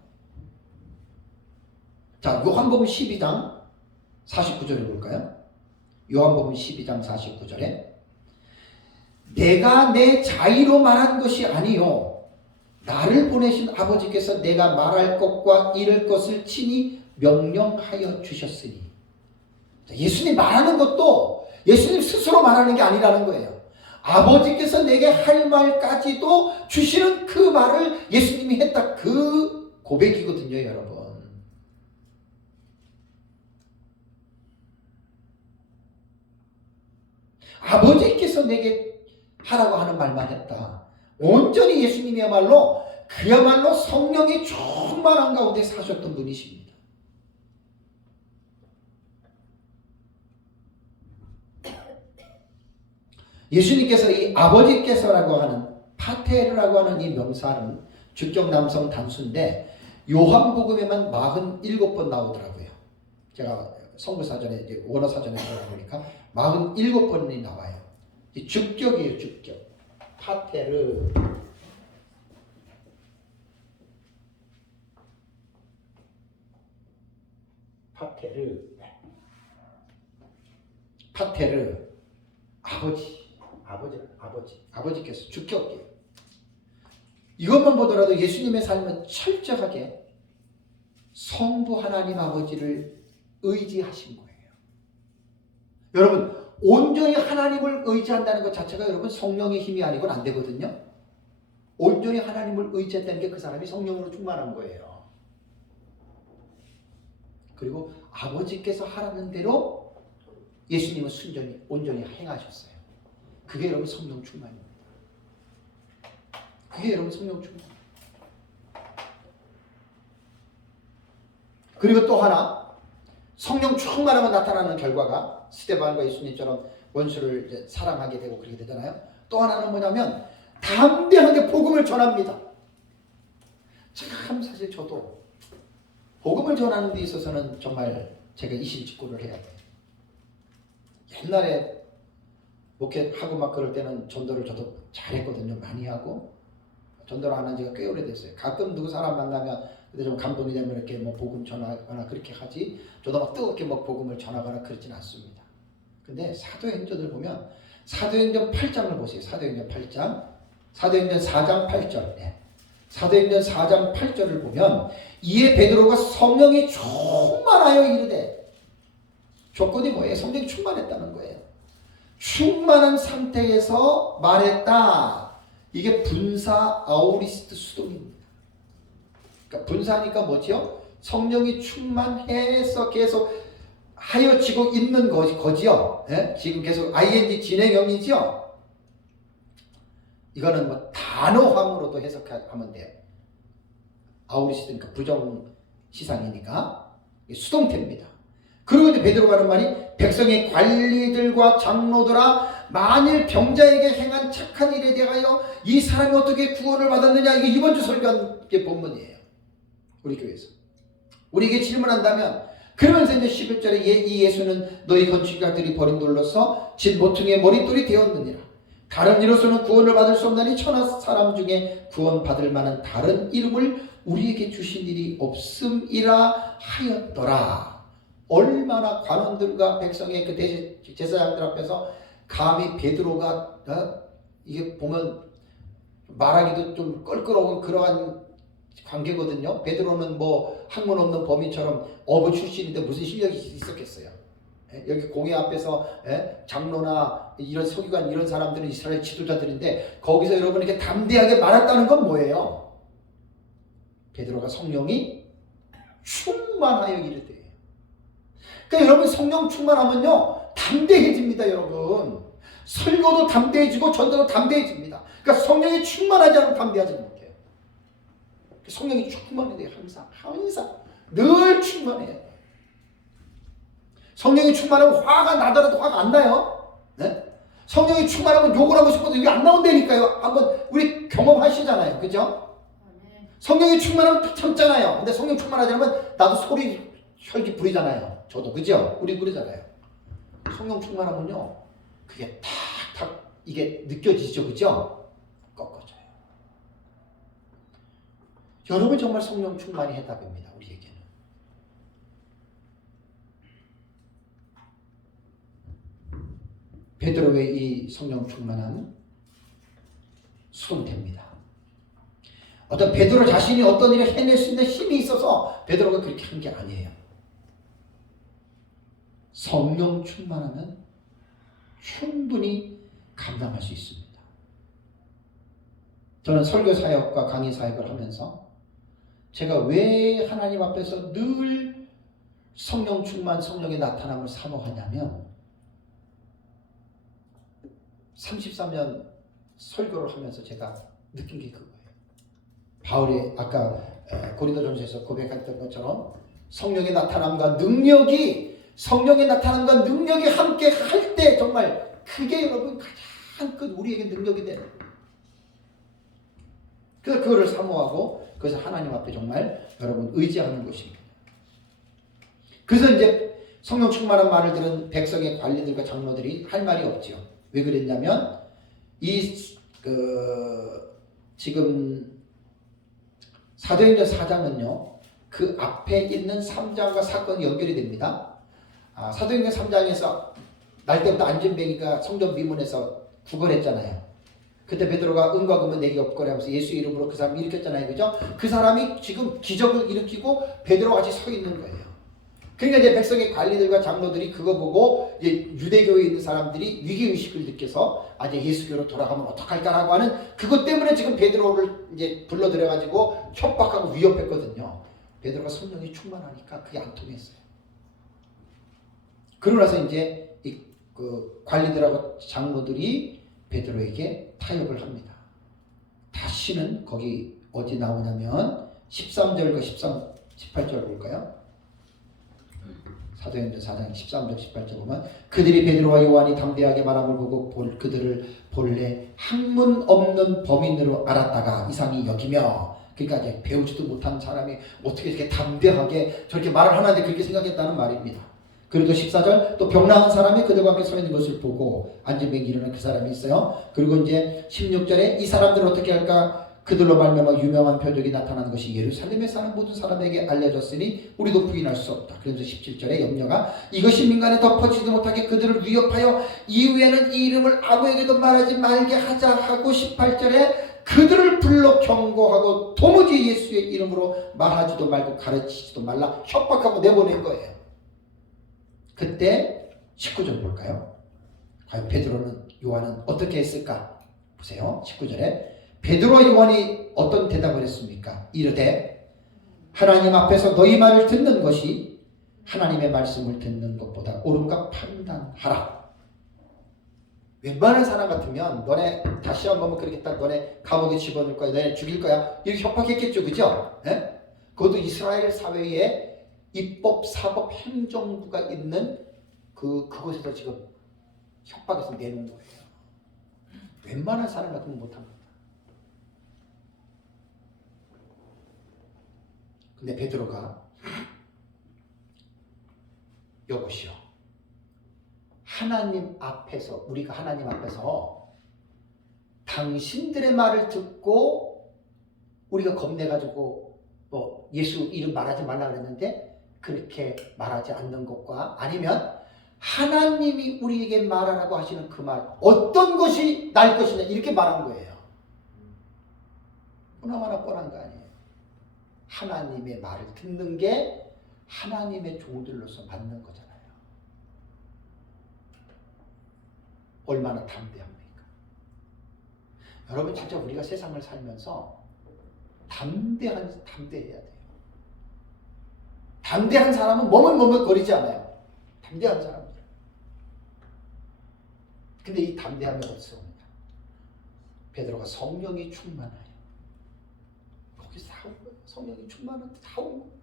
자, 요한복음 12장 49절을 볼까요? 요한복음 12장 49절에 내가 내 자의로 말한 것이 아니요 나를 보내신 아버지께서 내가 말할 것과 이를 것을 친히 명령하여 주셨으니. 예수님 말하는 것도 예수님 스스로 말하는 게 아니라는 거예요. 아버지께서 내게 할 말까지도 주시는 그 말을 예수님이 했다. 그 고백이거든요, 여러분. 아버지께서 내게 하라고 하는 말만 했다. 온전히 예수님이야말로 그야말로 성령이 충만한 가운데 사셨던 분이십니다. 예수님께서 이 아버지께서라고 하는 파테르라고 하는 이 명사는 주격 남성 단수인데 요한복음에만 47번 나오더라고요. 제가 성구사전에 이제 원어사전에 들어보니까 47번이 나와요. 이 주격이에요, 주격. 파테르. 파테르. 파테르. 아버지께서 주격이에요. 이것만 보더라도 예수님의 삶은 철저하게 성부 하나님 아버지를 의지하신 거예요. 여러분, 온전히 하나님을 의지한다는 것 자체가 여러분 성령의 힘이 아니고는 안 되거든요. 온전히 하나님을 의지했다는 게 그 사람이 성령으로 충만한 거예요. 그리고 아버지께서 하라는 대로 예수님은 순전히 온전히 행하셨어요. 그게 여러분 성령 충만입니다. 그게 여러분 성령 충만. 그리고 또 하나 성령 충만하면 나타나는 결과가 스데반과 예수님처럼 원수를 이제 사랑하게 되고 그렇게 되잖아요. 또 하나는 뭐냐면 담대하게 복음을 전합니다. 참 사실 저도 복음을 전하는 데 있어서는 정말 제가 이실직고를 해야 돼요. 옛날에 목회하고 막 그럴 때는 전도를 저도 잘했거든요. 많이 하고 전도를 안 한 지가 꽤 오래됐어요. 가끔 누구 사람 만나면 근데 좀 감동이 되면 이렇게 뭐 복음 전하거나 그렇게 하지 저도 막 뜨겁게 뭐 복음을 전하거나 그러진 않습니다. 근데 사도행전을 보면 사도행전 8장을 보세요. 사도행전 8장 사도행전 4장 8절 사도행전 4장 8절을 보면 이에 베드로가 성령이 충만하여 이르되 조건이 뭐예요? 성령이 충만했다는 거예요. 충만한 상태에서 말했다. 이게 분사 아우리스트 수동입니다. 그러니까 분사하니까 뭐지요? 성령이 충만해서 계속 하여지고 있는 거지요. 예? 지금 계속 ing 진행형이지요. 이거는 뭐 단어함으로도 해석하면 돼요. 아우리스트니까 부정시상이니까 수동태입니다. 그리고 이제 베드로가 하는 말이 백성의 관리들과 장로들아 만일 병자에게 행한 착한 일에 대하여 이 사람이 어떻게 구원을 받았느냐. 이게 이번 주 설교한 게 본문이에요. 우리 교회에서 우리에게 질문한다면 그러면서 이제 11절에 이 예수는 너희 건축가들이 버린 돌로서 진 모퉁이의 머릿돌이 되었느니라. 다른 이로서는 구원을 받을 수 없나니 천하 사람 중에 구원받을 만한 다른 이름을 우리에게 주신 일이 없음이라 하였더라. 얼마나 관원들과 백성의 그 제사장들 앞에서 감히 베드로가 이게 보면 말하기도 좀 껄끄러운 그러한 관계거든요. 베드로는 뭐 학문 없는 범인처럼 어부 출신인데 무슨 실력이 있었겠어요. 여기 공회 앞에서 장로나 이런 서기관 이런 사람들은 이스라엘 지도자들인데 거기서 여러분 이렇게 담대하게 말했다는 건 뭐예요? 베드로가 성령이 충만하여 이르되. 그러니까 여러분 성령 충만하면요 담대해집니다. 여러분 설교도 담대해지고 전도도 담대해집니다. 그러니까 성령이 충만하지 않으면 담대하지 못해요. 성령이 충만해야 돼요. 항상 늘 충만해요. 성령이 충만하면 화가 나더라도 화가 안 나요. 네? 성령이 충만하면 욕을 하고 싶어도 이게 안 나온다니까요. 한번 우리 경험하시잖아요. 그죠? 성령이 충만하면 또 참잖아요. 근데 성령 충만하지 않으면 나도 소리 혈기 부리잖아요. 저도 그죠? 우리 그러잖아요. 성령 충만하면요 그게 탁탁 이게 느껴지죠. 그죠? 꺾어져요. 여러분 정말 성령 충만이 해답입니다. 우리에게는. 베드로의 이 성령 충만함 수동태입니다. 어떤 베드로 자신이 어떤 일을 해낼 수 있는 힘이 있어서 베드로가 그렇게 한 게 아니에요. 성령 충만하면 충분히 감당할 수 있습니다. 저는 설교 사역과 강의 사역을 하면서 제가 왜 하나님 앞에서 늘 성령 충만, 성령의 나타남을 사모하냐면 33년 설교를 하면서 제가 느낀 게 그거예요. 바울이 아까 고린도전서에서 고백했던 것처럼 성령의 나타남과 능력이 함께 할 때 정말 그게 여러분 가장 큰 우리에게 능력이 되는 거예요. 그래서 그거를 사모하고 그래서 하나님 앞에 정말 여러분 의지하는 것입니다. 그래서 이제 성령 충만한 말을 들은 백성의 관리들과 장로들이 할 말이 없죠. 왜 그랬냐면 지금 사도행전 4장은요 그 앞에 있는 3장과 사건이 연결이 됩니다. 사도행전 3장에서 날 때부터 안전뱅이가 성전 미문에서 구걸했잖아요. 그때 베드로가 은과 금은 내게 없거래 하면서 예수 이름으로 그 사람을 일으켰잖아요. 그죠? 그 사람이 지금 기적을 일으키고 베드로와 같이 서 있는 거예요. 그러니까 이제 백성의 관리들과 장로들이 그거 보고 이제 유대교에 있는 사람들이 위기의식을 느껴서 이제 예수교로 돌아가면 어떡할까라고 하는 그것 때문에 지금 베드로를 이제 불러들여가지고 협박하고 위협했거든요. 베드로가 성령이 충만하니까 그게 안 통했어요. 그러고 나서 이제 그 관리들하고 장로들이 베드로에게 타협을 합니다. 다시는 거기 어디 나오냐면 13절과 18절 볼까요? 사도행전 4장 13절 18절 보면 그들이 베드로와 요한이 담대하게 말함을 보고 그들을 본래 학문 없는 범인으로 알았다가 이상히 여기며 그러니까 이제 배우지도 못한 사람이 어떻게 이렇게 담대하게 저렇게 말을 하는데 그렇게 생각했다는 말입니다. 그리고 14절 또 병나은 사람이 그들과 함께 서 있는 것을 보고 안전뱅이 일어난 그 사람이 있어요. 그리고 이제 16절에 이 사람들을 어떻게 할까? 그들로 말미암아 유명한 표적이 나타나는 것이 예루살렘에 사는 모든 사람에게 알려졌으니 우리도 부인할 수 없다. 그래서 17절에 염려가 이것이 민간에 덮어지지 못하게 그들을 위협하여 이후에는 이 이름을 아무에게도 말하지 말게 하자 하고 18절에 그들을 불러 경고하고 도무지 예수의 이름으로 말하지도 말고 가르치지도 말라 협박하고 내보낸 거예요. 그때 19절 볼까요? 과연 베드로는 요한은 어떻게 했을까? 보세요. 19절에 베드로와 요한이 어떤 대답을 했습니까? 이르되 하나님 앞에서 너희 말을 듣는 것이 하나님의 말씀을 듣는 것보다 옳은가 판단하라. 웬만한 사람 같으면 너네 다시 한번 그러겠다. 너네 감옥에 집어넣을 거야. 너네 죽일 거야. 이렇게 협박했겠죠. 그죠? 네? 그것도 이스라엘 사회에 입법, 사법, 행정부가 있는 그곳에서 지금 협박해서 내놓은 거예요. 웬만한 사람 같으면 못합니다. 근데 베드로가 여보시오. 하나님 앞에서 우리가 하나님 앞에서 당신들의 말을 듣고 우리가 겁내가지고 뭐 예수 이름 말하지 말라 그랬는데 그렇게 말하지 않는 것과 아니면 하나님이 우리에게 말하라고 하시는 그 말 어떤 것이 나을 것이냐 이렇게 말한 거예요. 하나하나 뻔한 거 아니에요. 하나님의 말을 듣는 게 하나님의 종들로서 맞는 거잖아요. 얼마나 담대합니까? 여러분 진짜 우리가 세상을 살면서 담대해야 돼요. 담대한 사람은 머뭇머뭇거리지 않아요. 담대한 사람들. 근데 이 담대함이 어디서 옵니까? 베드로가 성령이 충만하여. 거기서 다 온 거예요. 성령이 충만한데 다 온 거예요.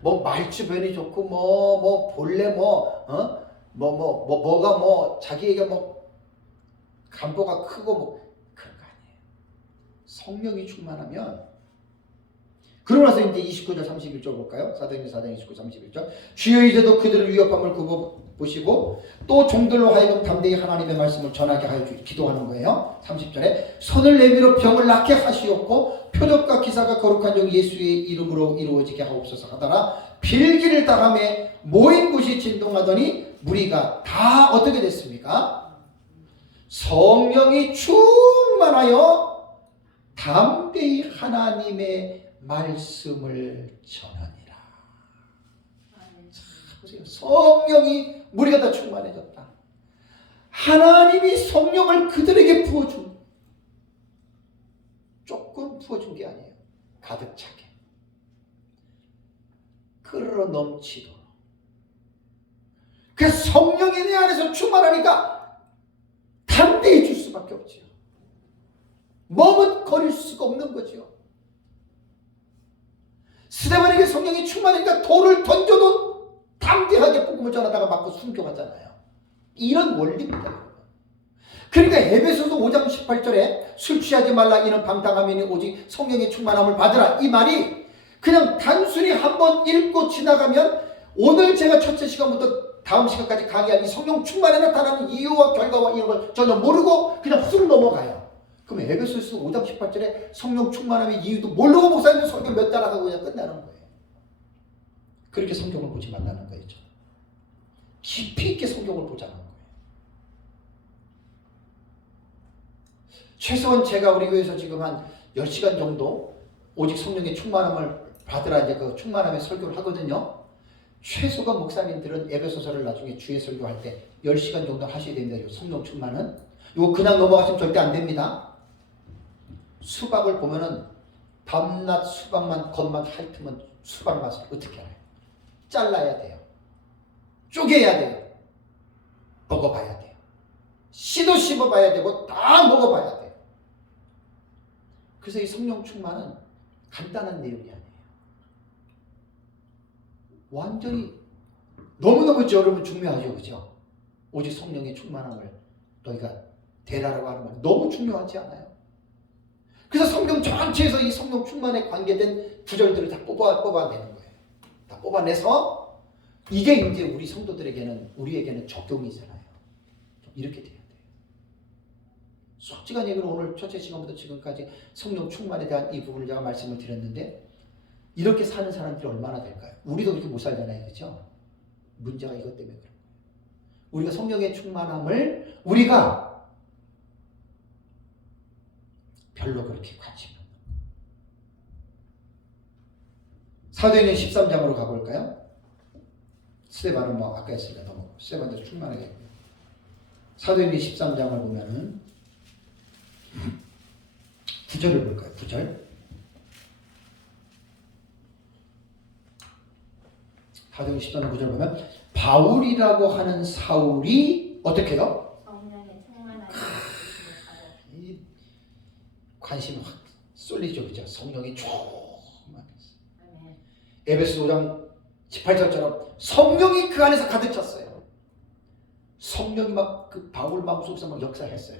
뭐 말주변이 좋고 뭐 본래 뭐가 자기에게 뭐 간보가 크고 뭐 그런 거 아니에요. 성령이 충만하면 그러고 나서 이제 29절 31절 볼까요? 사도행전 4장 29, 31절 주여 이제도 그들을 위협함을 보시고 또 종들로 하여금 담대히 하나님의 말씀을 전하게 하여 기도하는 거예요. 30절에 손을 내밀어 병을 낫게 하시옵고 표적과 기사가 거룩한 종 예수의 이름으로 이루어지게 하옵소서 하다가 빌기를 당하며 모인 곳이 진동하더니 무리가 다 어떻게 됐습니까? 성령이 충만하여 담대히 하나님의 말씀을 전하니라. 보세요. 성령이 우리가 다 충만해졌다. 하나님이 성령을 그들에게 부어준, 조금 부어준 게 아니에요. 가득 차게 끓어 넘치도록. 그 성령이 내 안에서 충만하니까 담대해질 수밖에 없지요. 머뭇거릴 수가 없는 거지요. 스데반에게 성령이 충만하니까 돌을 던져도 담대하게 복음을 전하다가 맞고 순교하잖아요. 이런 원리입니다. 그러니까 에베소서 5장 18절에 술 취하지 말라 이는 방탕하면이 오직 성령의 충만함을 받으라, 이 말이 그냥 단순히 한번 읽고 지나가면 오늘 제가 첫째 시간부터 다음 시간까지 강의한 이 성령 충만에 나타나는 이유와 결과와 이런 걸 전혀 모르고 그냥 훅 넘어가요. 그럼 에베소서 5장 18절에 성령 충만함의 이유도 모르고 목사님 설교 몇 달 하고 그냥 끝나는 거예요. 그렇게 성경을 보지 말라는 거죠. 깊이 있게 성경을 보자는 거예요. 최소한 제가 우리 교회에서 지금 한 10시간 정도 오직 성령의 충만함을 받으라 이제 그 충만함의 설교를 하거든요. 최소가 목사님들은 에베소서를 나중에 주의 설교할 때 10시간 정도 하셔야 됩니다. 성령 충만은. 이거 그냥 넘어가시면 절대 안 됩니다. 수박을 보면은 밤낮 수박만 겉만 핥으면 수박 맛을 어떻게 알아요? 잘라야 돼요. 쪼개야 돼요. 먹어봐야 돼요. 씨도 씹어봐야 되고 다 먹어봐야 돼요. 그래서 이 성령 충만은 간단한 내용이 아니에요. 완전히 너무너무 여러분 중요하죠. 그죠? 오직 성령의 충만함을 너희가 대라라고 하는 말 너무 중요하지 않아요? 그래서 성경 전체에서 이 성령 충만에 관계된 구절들을 다 뽑아내는 거예요. 다 뽑아내서 이게 이제 우리 성도들에게는, 우리에게는 적용이잖아요. 이렇게 돼야 돼요. 솔직한 얘기로 오늘 첫째 시간부터 지금까지 성령 충만에 대한 이 부분을 제가 말씀을 드렸는데 이렇게 사는 사람들이 얼마나 될까요? 우리도 그렇게 못 살잖아요. 그렇죠? 문제가 이것 때문에 그런 거예요. 우리가 성령의 충만함을 우리가 별로 그렇게 관심 없는 거예요. 사도행전 13장으로 가볼까요? 스데반은 뭐 아까 했으니까 넘어가고 스데반도 충만하게 했고요. 사도행전 13장을 보면은 9절을 볼까요? 9절. 사도행전 13장 9절 보면 바울이라고 하는 사울이 어떻게 해요? 성령의 충만함을 이 관심이 확 쏠리죠. 그죠? 성령이 충만했어요. 에베소 5장 18절처럼 성령이 그 안에서 가득 찼어요. 성령이 막 그 바울 마음속에서 막 역사했어요.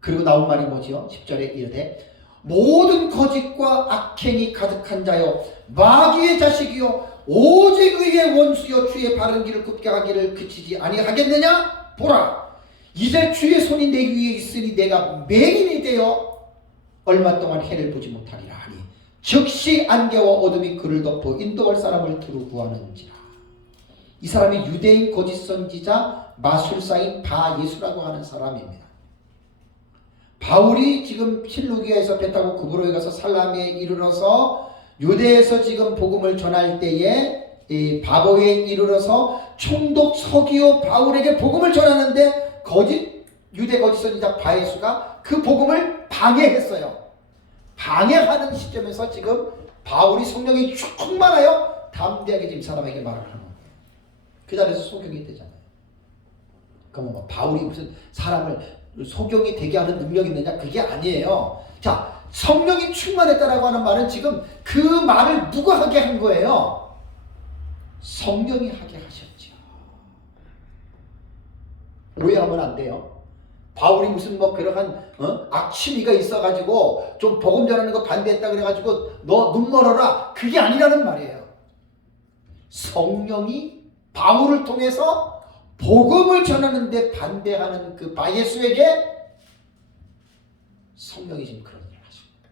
그리고 나온 말이 뭐지요? 10절에 이르되 모든 거짓과 악행이 가득한 자여 마귀의 자식이요 오직 의의 원수여 주의 바른 길을 굽게 하기를 그치지 아니하겠느냐? 보라 이제 주의 손이 내 위에 있으니 내가 맹인이 되어 얼마 동안 해를 보지 못하리라 하니 즉시 안개와 어둠이 그를 덮어 인도할 사람을 두루 구하는지라. 이 사람이 유대인 거짓 선지자 마술사인 바예수라고 하는 사람입니다. 바울이 지금 실루기아에서 배 타고 구브로에 가서 살라미에 이르러서 유대에서 지금 복음을 전할 때에 이 바보에 이르러서 총독 서기오 바울에게 복음을 전하는데 유대 거짓 선지자 바예수가 그 복음을 방해했어요. 방해하는 시점에서 지금 바울이 성령이 충만하여 담대하게 지금 사람에게 말을 하는 거예요. 그 자리에서 소경이 되잖아요. 그러면 뭐 바울이 무슨 사람을 소경이 되게 하는 능력이 있느냐? 그게 아니에요. 자, 성령이 충만했다라고 하는 말은 지금 그 말을 누가 하게 한 거예요? 성령이 하게 하셨죠. 오해하면 안 돼요. 바울이 무슨 뭐 그러한 악취미가 있어가지고 좀 복음 전하는 거 반대했다 그래가지고 너 눈 멀어라, 그게 아니라는 말이에요. 성령이 바울을 통해서 복음을 전하는데 반대하는 그 바예수에게 성령이 지금 그런 일을 하십니다.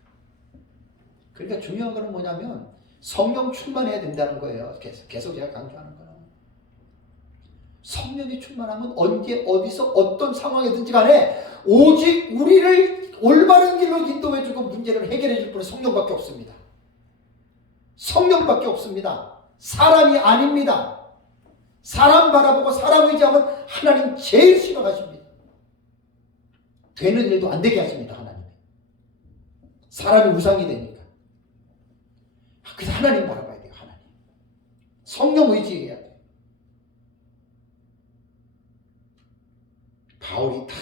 그러니까 중요한 거는 뭐냐면 성령 충만해야 된다는 거예요. 계속 제가 강조하는 거예요. 성령이 충만하면 언제 어디서 어떤 상황이든지 간에 오직 우리를 올바른 길로 인도해주고 문제를 해결해줄 분은 성령밖에 없습니다. 성령밖에 없습니다. 사람이 아닙니다. 사람 바라보고 사람 의지하면 하나님 제일 싫어하십니다. 되는 일도 안 되게 하십니다. 하나님. 사람이 우상이 되니까. 그래서 하나님 바라봐야 돼요. 하나님. 성령 의지해야 돼요. 바울이 다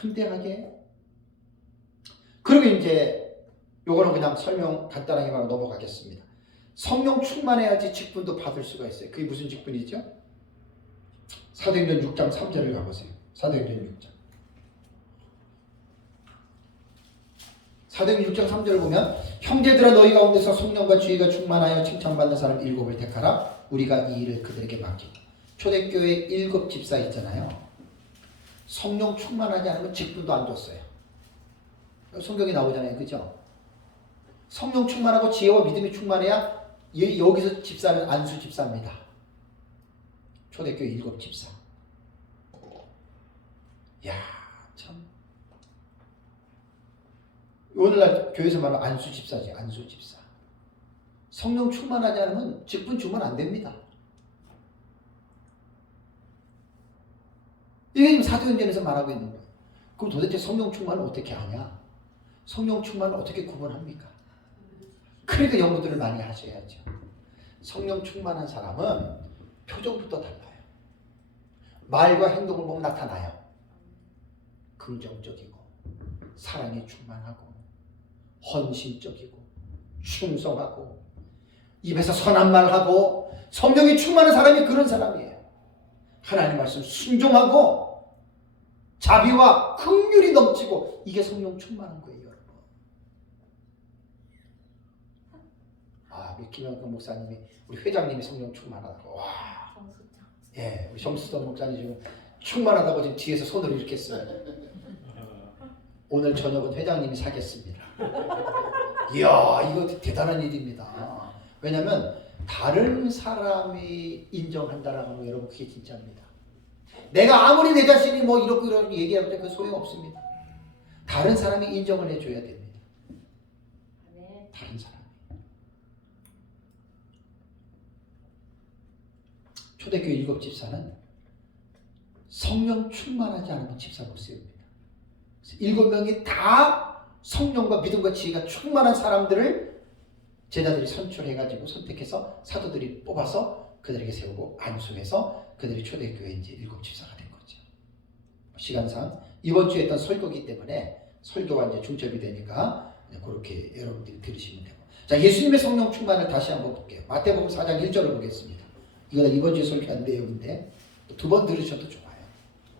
흔대하게. 그리고 이제 요거는 그냥 설명 간단하게 말하고 넘어가겠습니다. 성령 충만해야지 직분도 받을 수가 있어요. 그게 무슨 직분이죠? 사도행전 6장 3절을 가보세요. 사도행전 6장. 사도행전 6장 3절을 보면 형제들아 너희 가운데서 성령과 지혜가 충만하여 칭찬받는 사람 7을 택하라. 우리가 이 일을 그들에게 맡기고. 초대교회 7 집사 있잖아요. 성령 충만하지 않으면 직분도 안 줬어요. 성경에 나오잖아요. 그죠? 성령 충만하고 지혜와 믿음이 충만해야 여기서 집사는 안수 집사입니다. 초대교회 7 집사. 야, 참. 오늘날 교회에서 말하는 안수 집사지. 안수 집사. 성령 충만하지 않으면 직분 주면 안 됩니다. 이게 지금 사도행전에서 말하고 있는 거예요. 그럼 도대체 성령 충만을 어떻게 하냐? 성령 충만을 어떻게 구분합니까? 그러니까 연구들을 많이 하셔야죠. 성령 충만한 사람은 표정부터 달라요. 말과 행동을 보면 나타나요. 긍정적이고 사랑에 충만하고 헌신적이고 충성하고 입에서 선한 말하고 성령이 충만한 사람이 그런 사람이에요. 하나님 말씀 순종하고 자비와 긍휼이 넘치고 이게 성령 충만한 거예요. 여러분. 우리 김영근 목사님이 우리 회장님이 성령 충만하다고. 와. 예, 우리 정수던 목사님 지금 충만하다고 지금 뒤에서 손을 이렇게 써요. 오늘 저녁은 회장님이 사겠습니다. 이야, 이거 대단한 일입니다. 왜냐하면 다른 사람이 인정한다라는 거 여러분 그게 진짜입니다. 내가 아무리 내 자신이 뭐 이렇게 얘기하는데 그 소용 없습니다. 다른 사람이 인정을 해줘야 됩니다. 다른 사람. 초대교회 7 집사는 성령 충만하지 않으면 집사 못 세웁니다. 7명이 다 성령과 믿음과 지혜가 충만한 사람들을 제자들이 선출해가지고 선택해서 사도들이 뽑아서 그들에게 세우고 안수해서 그들이 초대교회 이제 7 집사가 된 거죠. 시간상 이번 주에 했던 설교기 때문에 설교가 이제 중첩이 되니까 그렇게 여러분들이 들으시면 되고. 자, 예수님의 성령 충만을 다시 한번 볼게요. 마태복음 4장 1절을 보겠습니다. 이거는 이번 주에 설교한 내용인데 2번 들으셔도 좋아요.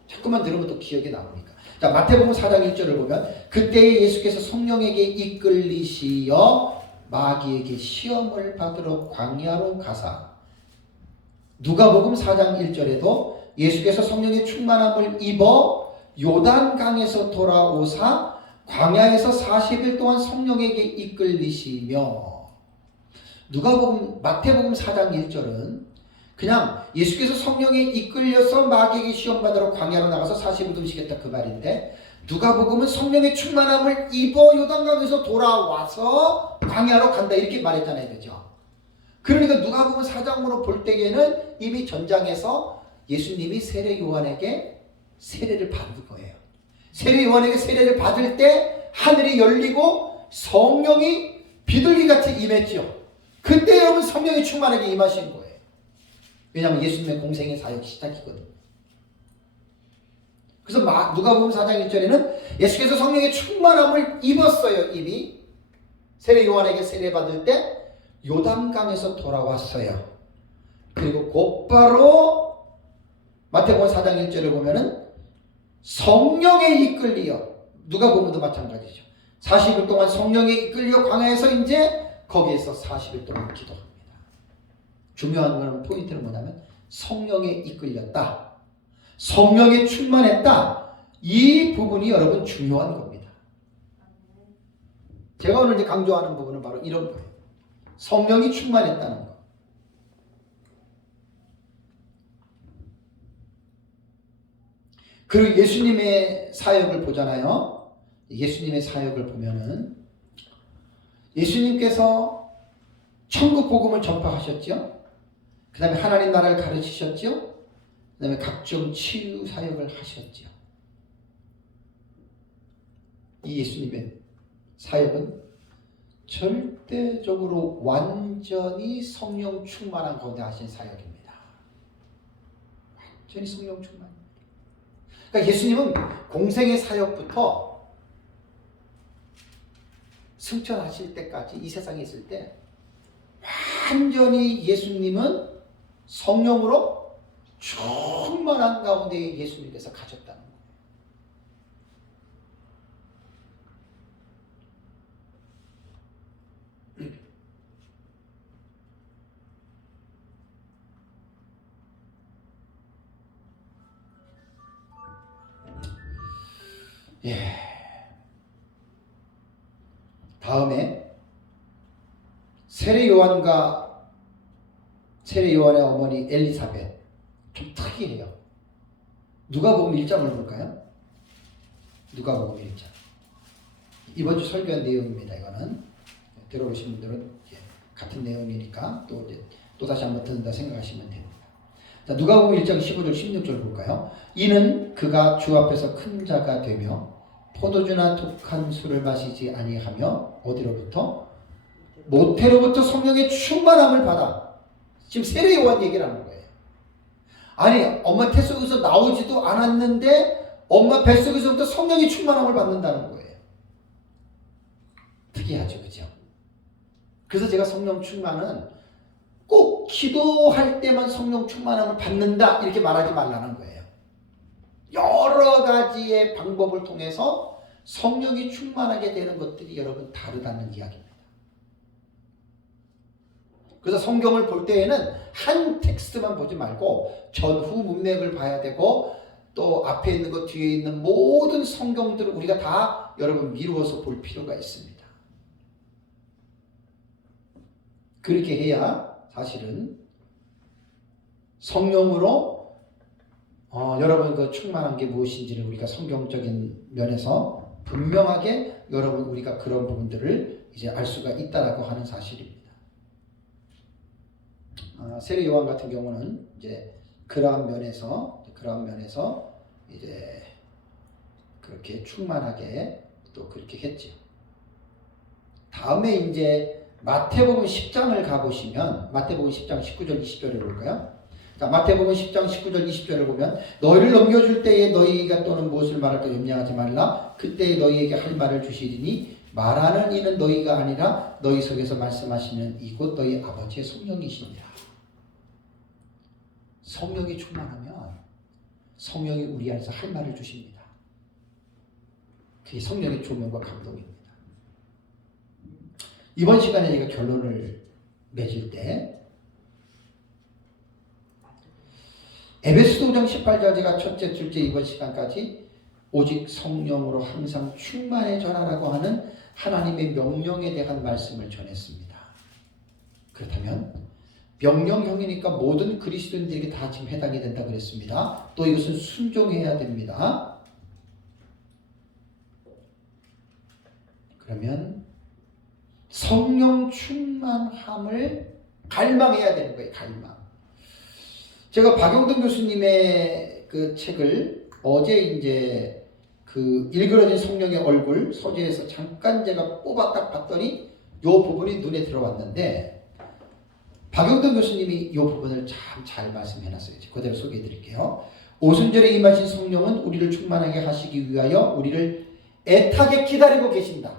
자꾸만 들으면 또 기억에 남으니까. 자, 마태복음 4장 1절을 보면 그때에 예수께서 성령에게 이끌리시어 마귀에게 시험을 받으러 광야로 가사. 누가복음 4장 1절에도 예수께서 성령의 충만함을 입어 요단강에서 돌아오사 광야에서 40일 동안 성령에게 이끌리시며. 마태복음 4장 1절은 그냥 예수께서 성령에 이끌려서 마귀에게 시험받으러 광야로 나가서 40일 금식했다 그 말인데, 누가복음은 성령의 충만함을 입어 요단강에서 돌아와서 광야로 간다 이렇게 말했잖아요. 그죠? 그러니까 누가복음 4장으로 볼 때에는 이미 전장에서 예수님이 세례 요한에게 세례를 받은 거예요. 세례 요한에게 세례를 받을 때 하늘이 열리고 성령이 비둘기같이 임했죠. 그때 여러분 성령이 충만하게 임하신 거예요. 왜냐하면 예수님의 공생의 사역이 시작이거든요. 그래서 누가복음 4장 1절에는 예수께서 성령의 충만함을 입었어요. 이미 세례 요한에게 세례 받을 때 요단강에서 돌아왔어요. 그리고 곧바로 마태복음 4장 1절을 보면은 성령에 이끌리어, 누가복음도 마찬가지죠. 40일 동안 성령에 이끌려 광야에서 이제 거기에서 40일 동안 기도합니다. 중요한 거는 포인트는 뭐냐면 성령에 이끌렸다, 성령에 충만했다, 이 부분이 여러분 중요한 겁니다. 제가 오늘 이제 강조하는 부분은 바로 이런 거예요. 성령이 충만했다는 거. 그리고 예수님의 사역을 보잖아요. 예수님의 사역을 보면은 예수님께서 천국 복음을 전파하셨죠. 그 다음에 하나님 나라를 가르치셨죠. 그 다음에 각종 치유 사역을 하셨죠. 이 예수님의 사역은 절대적으로 완전히 성령 충만한 가운데 하신 사역입니다. 완전히 성령 충만. 그러니까 예수님은 공생의 사역부터 승천하실 때까지 이 세상에 있을 때 완전히 예수님은 성령으로 충만한 가운데 예수님께서 가셨다는 거예요. 예. 다음에 세례 요한의 어머니 엘리사벳 좀 특이해요. 누가복음 1장을 볼까요? 누가복음 1장. 이번 주 설교한 내용입니다. 이거는 들어오신 분들은 같은 내용이니까 또 다시 한번 듣는다 생각하시면 됩니다. 자, 누가복음 1장 15절 16절 볼까요? 이는 그가 주 앞에서 큰 자가 되며 포도주나 독한 술을 마시지 아니하며 어디로부터? 모태로부터 성령의 충만함을 받아. 지금 세례 요한 얘기를 하는 거예요. 아니 엄마 태 속에서 나오지도 않았는데 엄마 뱃속에서부터 성령의 충만함을 받는다는 거예요. 특이하죠, 그죠? 그래서 제가 성령 충만은 꼭 기도할 때만 성령 충만함을 받는다 이렇게 말하지 말라는 거예요. 여러 가지의 방법을 통해서 성령이 충만하게 되는 것들이 여러분 다르다는 이야기입니다. 그래서 성경을 볼 때에는 한 텍스트만 보지 말고 전후 문맥을 봐야 되고 또 앞에 있는 것 뒤에 있는 모든 성경들을 우리가 다 여러분 미루어서 볼 필요가 있습니다. 그렇게 해야 사실은 성령으로 여러분 그 충만한 게 무엇인지를 우리가 성경적인 면에서 분명하게 여러분 우리가 그런 부분들을 이제 알 수가 있다라고 하는 사실입니다. 세례 요한 같은 경우는 이제 그러한 면에서 이제 그렇게 충만하게 또 그렇게 했죠. 다음에 이제 마태복음 10장을 가보시면 마태복음 10장 19절 20절을 볼까요? 자, 마태복음 10장 19절 20절을 보면 너희를 넘겨줄 때에 너희가 또는 무엇을 말할까 염려하지 말라. 그때에 너희에게 할 말을 주시리니 말하는 이는 너희가 아니라 너희 속에서 말씀하시는 이곳 너희 아버지의 성령이시니라. 성령이 충만하면 성령이 우리 안에서 할 말을 주십니다. 그게 성령의 조명과 감동입니다. 이번 시간에 제가 결론을 맺을 때 에베소서 5장 18절 제가 첫째, 둘째, 이번 시간까지 오직 성령으로 항상 충만해져라라고 하는 하나님의 명령에 대한 말씀을 전했습니다. 그렇다면 명령형이니까 모든 그리스도인들에게 다 지금 해당이 된다 그랬습니다. 또 이것은 순종해야 됩니다. 그러면 성령 충만함을 갈망해야 되는 거예요. 갈망. 제가 박용돈 교수님의 그 책을 어제 이제 그 일그러진 성령의 얼굴 소재에서 잠깐 제가 뽑아 딱 봤더니 이 부분이 눈에 들어왔는데 박용돈 교수님이 이 부분을 참 잘 말씀해놨어요. 그대로 소개해 드릴게요. 오순절에 임하신 성령은 우리를 충만하게 하시기 위하여 우리를 애타게 기다리고 계신다.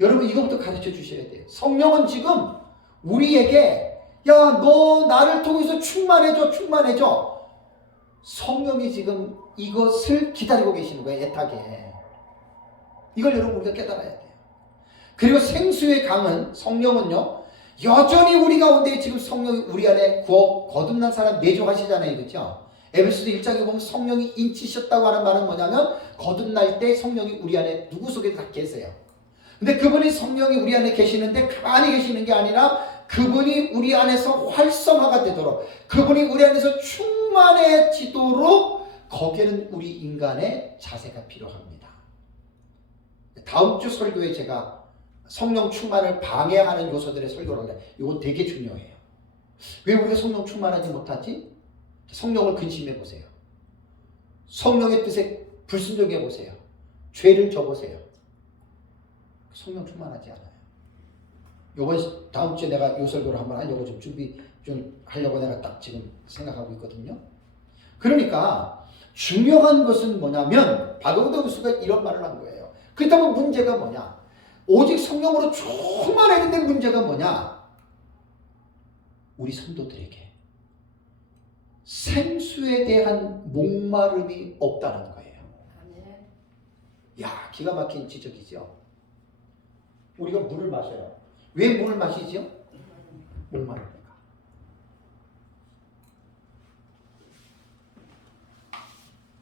여러분 이것부터 가르쳐 주셔야 돼요. 성령은 지금 우리에게 야, 너 나를 통해서 충만해져. 성령이 지금 이것을 기다리고 계시는 거예요. 애타게. 이걸 여러분 우리가 깨달아야 돼요. 그리고 생수의 강은 성령은요. 여전히 우리 가운데 지금 성령이 우리 안에 거듭난 사람 내주하시잖아요. 그렇죠? 에베소서 1장에 보면 성령이 인치셨다고 하는 말은 뭐냐면 거듭날 때 성령이 우리 안에 누구 속에 다 계세요. 근데 그분이 성령이 우리 안에 계시는데 가만히 계시는 게 아니라 그분이 우리 안에서 활성화가 되도록 그분이 우리 안에서 충만해지도록 거기에는 우리 인간의 자세가 필요합니다. 다음 주 설교에 제가 성령 충만을 방해하는 요소들의 설교를 하는데 이거 되게 중요해요. 왜 우리가 성령 충만하지 못하지? 성령을 근심해 보세요. 성령의 뜻에 불순종해 보세요. 죄를 져보세요. 성령 충만하지 않아요. 요번 다음 주에 내가 요 설교를 한번 하려고 좀 준비 좀 하려고 내가 딱 지금 생각하고 있거든요. 그러니까 중요한 것은 뭐냐면 박영도 교수가 이런 말을 한 거예요. 그렇다면 문제가 뭐냐? 오직 성령으로 충만했는데 문제가 뭐냐? 우리 성도들에게 생수에 대한 목마름이 없다는 거예요. 야, 기가 막힌 지적이죠. 우리가 물을 마셔요. 왜 물을 마시죠? 목마르니까.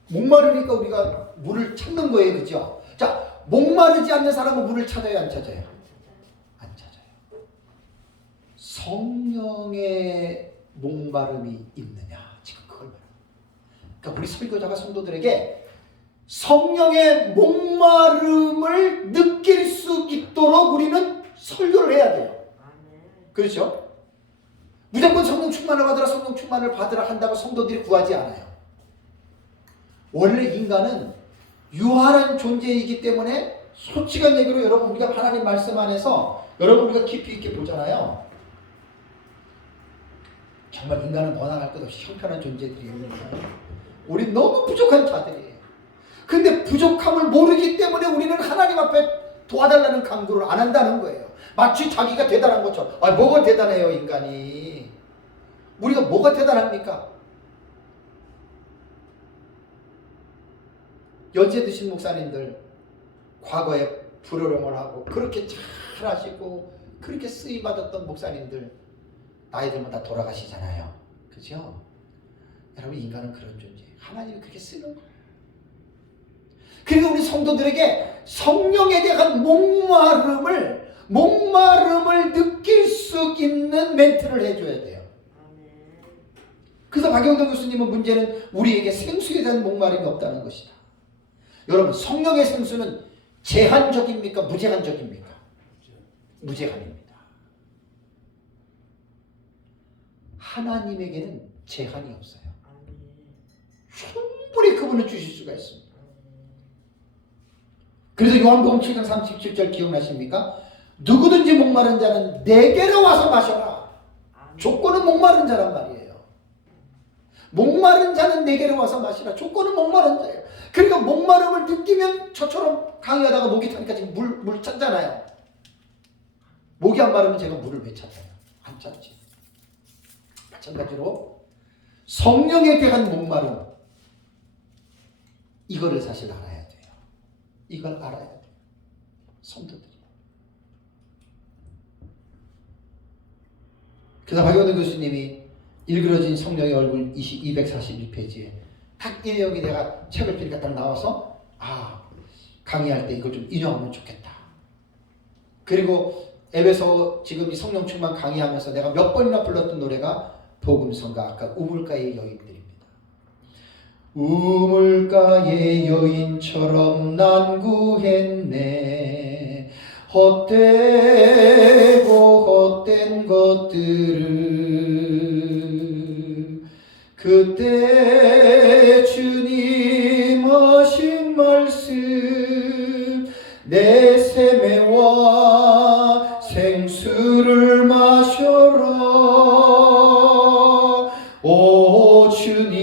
목마르니까 우리가 물을 찾는 거예요. 그죠? 자, 목마르지 않는 사람은 물을 찾아요? 안 찾아요? 안 찾아요. 성령의 목마름이 있느냐? 지금 그걸 말해요. 그러니까 우리 설교자가 성도들에게 성령의 목마름을 느낄 수 있도록 우리는 설교를 해야 돼요. 그렇죠? 무조건 성령 충만을 받으라, 성령 충만을 받으라 한다고 성도들이 구하지 않아요. 원래 인간은 유한한 존재이기 때문에 솔직한 얘기로 여러분 우리가 하나님 말씀 안에서 여러분 우리가 깊이 있게 보잖아요. 정말 인간은 원망할 것 없이 형편한 존재들이에요. 우리 너무 부족한 자들이에요. 근데 부족함을 모르기 때문에 우리는 하나님 앞에 도와달라는 강구를 안 한다는 거예요. 마치 자기가 대단한 것처럼. 아, 뭐가 대단해요, 인간이. 우리가 뭐가 대단합니까? 연세 드신 목사님들 과거에 불호령을 하고 그렇게 잘하시고 그렇게 쓰임받았던 목사님들 나이 들면 다 돌아가시잖아요. 그죠? 여러분 여러분 인간은 그런 존재예요. 하나님이 그렇게 쓰는 거예요. 그리고 우리 성도들에게 성령에 대한 목마름을 느낄 수 있는 멘트를 해줘야 돼요. 그래서 박영동 교수님은 문제는 우리에게 생수에 대한 목마름이 없다는 것이다. 여러분 성령의 생수는 제한적입니까? 무제한적입니까? 무제한입니다. 하나님에게는 제한이 없어요. 충분히 그분은 주실 수가 있습니다. 그래서 요한복음 7장 37절 기억나십니까? 누구든지 목마른 자는 내게로 와서 마셔라. 조건은 목마른 자란 말이에요. 목마른 자는 내게로 와서 마시라. 조건은 목마른 자예요. 그러니까 목마름을 느끼면 저처럼 강의하다가 목이 타니까 지금 물 찾잖아요. 목이 안 마르면 제가 물을 왜 찾아요? 안 찾지. 마찬가지로 성령에 대한 목마름, 이거를 사실 알아야 돼요. 이걸 알아야 돼요. 성도들이. 그래서 박영돈 교수님이 일그러진 성령의 얼굴 241페이지에 딱 이 내용이 내가 책을 펴니까 딱 나와서 강의할 때 이걸 좀 인용하면 좋겠다. 그리고 앱에서 지금 이 성령 충만 강의하면서 내가 몇 번이나 불렀던 노래가 복음성가 아까 우물가의 여인들입니다. 우물가의 여인처럼 난구했네. 헛되고 헛된 것들을 그때 주님 하신 말씀 내 세매와 생수를 마셔라. 오 주님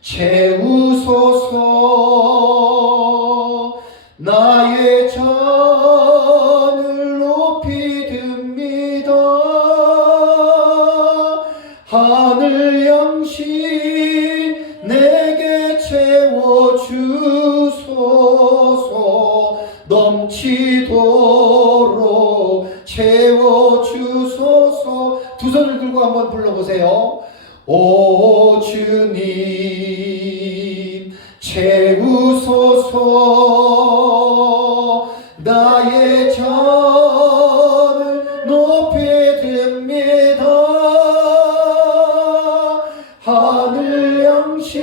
채우소서. 나의 잔을 높이 듭니다. 하늘 양식 내게 채워주소서. 넘치도록 채워주소서. 두 손을 들고 한번 불러보세요. 오 주님 채우소서. 나의 잔을 높이 듭니다. 하늘 양식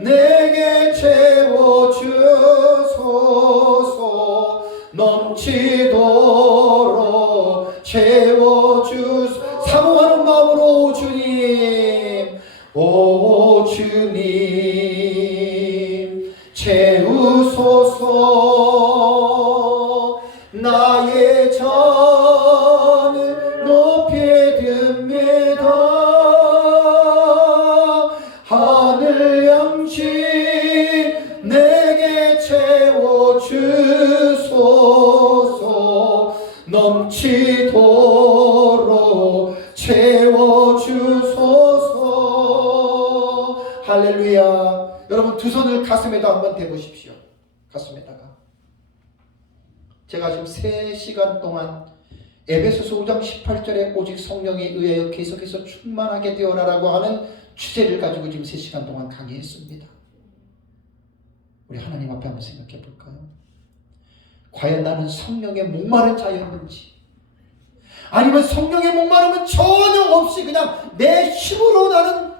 내게 채워주소서. 채워주소. 사모하는 마음으로 주님, 오 주님 채우소서. 나의 잔을 높이 듭니다. 하늘 양식 내게 채워주소서. 넘치도록 채워주소서. 할렐루야. 여러분 두 손을 가슴에다 한번 대보십시오. 가슴에다가. 제가 지금 3시간 동안 에베소서 5장 18절에 오직 성령에 의하여 계속해서 충만하게 되어라라고 하는 주제를 가지고 지금 3시간 동안 강의했습니다. 우리 하나님 앞에 한번 생각해 볼까요? 과연 나는 성령에 목마른 자였는지, 아니면 성령에 목마르면 전혀 없이 그냥 내 힘으로 나는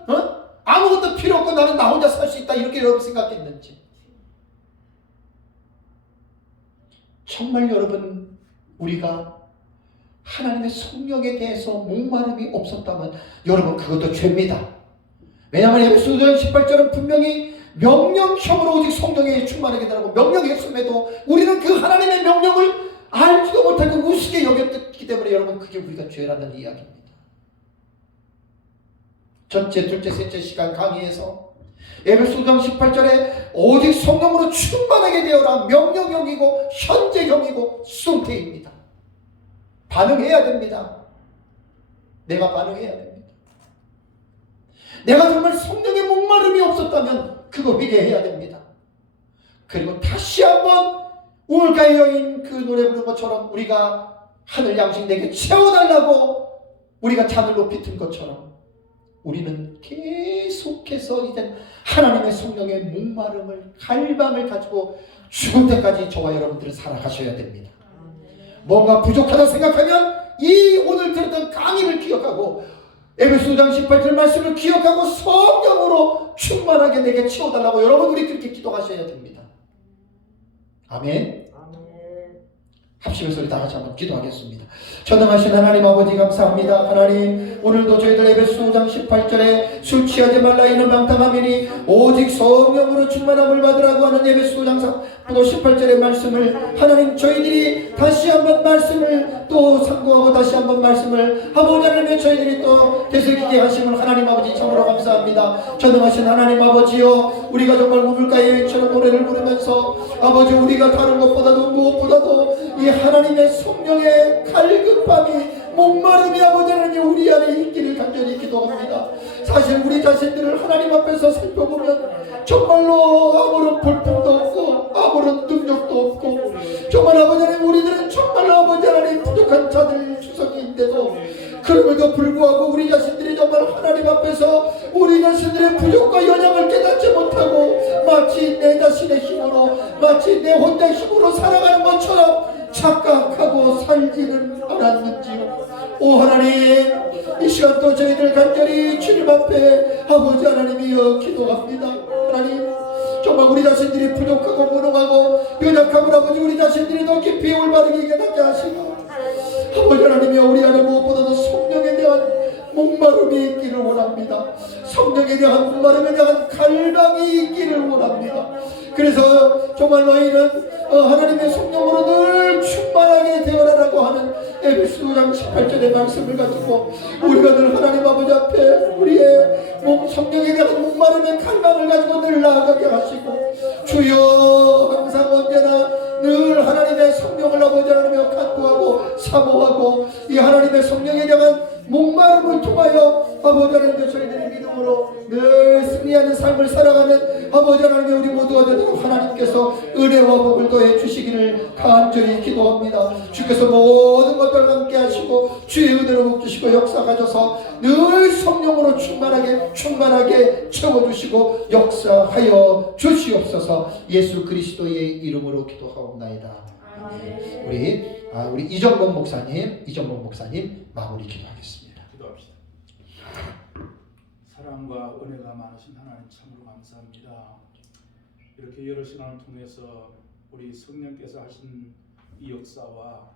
아무것도 필요 없고 나는 나 혼자 살 수 있다 이렇게 여러분 생각했는지. 정말 여러분 우리가 하나님의 성령에 대해서 목마름이 없었다면 여러분 그것도 죄입니다. 왜냐하면 에베소서 18절은 분명히 명령형으로 오직 성령에 충만하게 되라고 명령했음에도 우리는 그 하나님의 명령을 알지도 못하고 우습게 여겼기 때문에 여러분 그게 우리가 죄라는 이야기입니다. 첫째, 둘째, 셋째 시간 강의에서 에베소서 18절에 오직 성령으로 충만하게 되어라 명령형이고 현재형이고 수동태입니다. 반응해야 됩니다. 내가 반응해야 됩니다. 내가 정말 성령의 목마름이 없었다면 그거 회개해야 됩니다. 그리고 다시 한번 우물가의 여인 그 노래 부른 것처럼 우리가 하늘 양식 내게 채워달라고 우리가 잔을 높이 든 것처럼 우리는 계속해서 이제 하나님의 성령의 목마름을 갈망을 가지고 죽을 때까지 저와 여러분들은 살아가셔야 됩니다. 뭔가 부족하다 생각하면 이 오늘 들었던 강의를 기억하고 에베소서 5장 18절 말씀을 기억하고 성령으로 충만하게 내게 채워달라고 여러분 우리 그렇게 기도하셔야 됩니다. 아멘. 합심해서 우리 다 같이 한번 기도하겠습니다. 전능하신 하나님 아버지 감사합니다. 하나님 오늘도 저희들 에베소서 5장 18절에 술 취하지 말라 이는 방탕함이니 오직 성령으로 충만함을 받으라고 하는 에베소서 5장 18절의 말씀을 하나님 저희들이 다시 한번 말씀을 또 상고하고 다시 한번 말씀을 아버지 하나님의 저희들이 또 되새기게 하심을 하나님 아버지 참으로 감사합니다. 전능하신 하나님 아버지여 우리가 정말 우물가의 여인처럼 노래를 부르면서 아버지 우리가 다른 것보다도 무엇보다도 이 하나님의 성령의 갈급함이 목마름이 아버지 하나님 우리 안에 있기를 간절히 기도합니다. 사실 우리 자신들을 하나님 앞에서 살펴보면 정말로 아무런 볼품도 없고 아무런 능력도 없고 정말 아버지 하나님 우리들은 정말 아버지 하나님 부족한 자들 주석인데도 그럼에도 불구하고 우리 자신들이 정말 하나님 앞에서 우리 자신들의 부족과 연약을 깨닫지 못하고 마치 내 자신의 힘으로 마치 내 혼자 힘으로 살아가는 것처럼 착각하고 살지는 않았는지요. 오 하나님 이 시간도 저희들 간절히 주님 앞에 아버지 하나님이여 기도합니다. 하나님 정말 우리 자신들이 부족하고 무능하고 연약함을 아버지 우리 자신들이 더 깊이 올바르게 깨닫게 하시고 아버지 하나님이여 우리 안에 무엇보다도 성령에 대한 목마름이 있기를 원합니다. 성령에 대한 목마름에 대한 갈망이 있기를 원합니다. 그래서 정말 너희는 하나님의 성령으로 늘 충만하게 되어라라고 하는 에베소서 5장 18절의 말씀을 가지고 우리가 늘 하나님 아버지 앞에 우리의 성령에 대한 목마름의 갈망을 가지고 늘 나아가게 하시고 주여 항상 언제나 늘 하나님의 성령을 아버지 하나님여 간구하고 사모하고 이 하나님의 성령에 대한 목마름을 통하여 아버지 하나님의 저희들의 믿음으로 늘 승리하는 삶을 살아가는 아버지 하나님의 우리 모두가 되도록 하나님께서 은혜와 복을 더해 주시기를 간절히 기도합니다. 주께서 모든 것들과 함께 하시고 주의 은혜로 복주시고 역사하셔서 늘 성령으로 충만하게 채워주시고 역사하여 주시옵소서. 예수 그리스도의 이름으로 기도하옵나이다. 우리 이정범 목사님 마무리 기도하겠습니다. 기도합시다. 사랑과 은혜가 많으신 하나님 참으로 감사합니다. 이렇게 여러 시간을 통해서 우리 성령께서 하신 이 역사와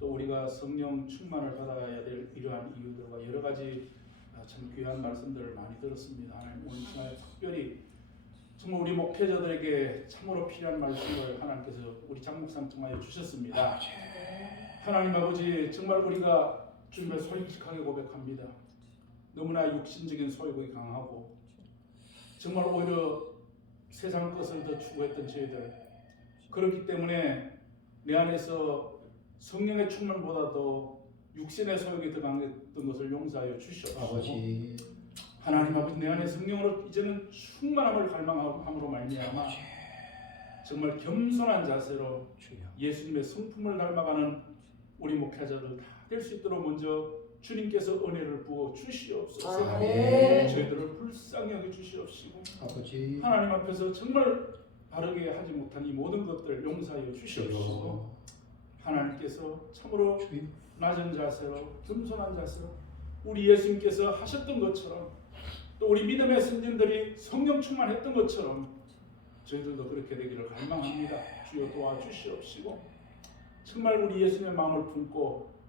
또 우리가 성령 충만을 받아야 될 이러한 이유들과 여러 가지 참 귀한 말씀들을 많이 들었습니다. 하나님 오늘 시간에 특별히 정말 우리 목회자들에게 참으로 필요한 말씀을 하나님께서 우리 장 목사님 통하여 주셨습니다. 하나님 아버지 정말 우리가 주님을 솔직하게 고백합니다. 너무나 육신적인 소욕이 강하고 정말 오히려 세상 것을 더 추구했던 저희들, 그렇기 때문에 내 안에서 성령의 충만보다도 육신의 소욕이 더 강했던 것을 용서하여 주시옵소서. 아버지 하나님 아버지 내 안에 성령으로 이제는 충만함을 갈망함으로 말미암아 정말 겸손한 자세로 주여 예수님의 성품을 닮아가는 우리 목회자들 다 될 수 있도록 먼저 주님께서 은혜를 부어 주시옵소서. 아멘. 저희들을 불쌍히 여겨 주시옵시고 아버지 하나님 앞에서 정말 바르게 하지 못한 이 모든 것들 용서하여 주시옵시고 하나님께서 참으로 주여 낮은 자세로 겸손한 자세로 우리 예수님께서 하셨던 것처럼 또 우리 믿음의 선진들이 성령 충만했던 것처럼 저희들도 그렇게 되기를 갈망합니다. 주여 도와주시옵시고 정말 우리 예수님의 마음을 품고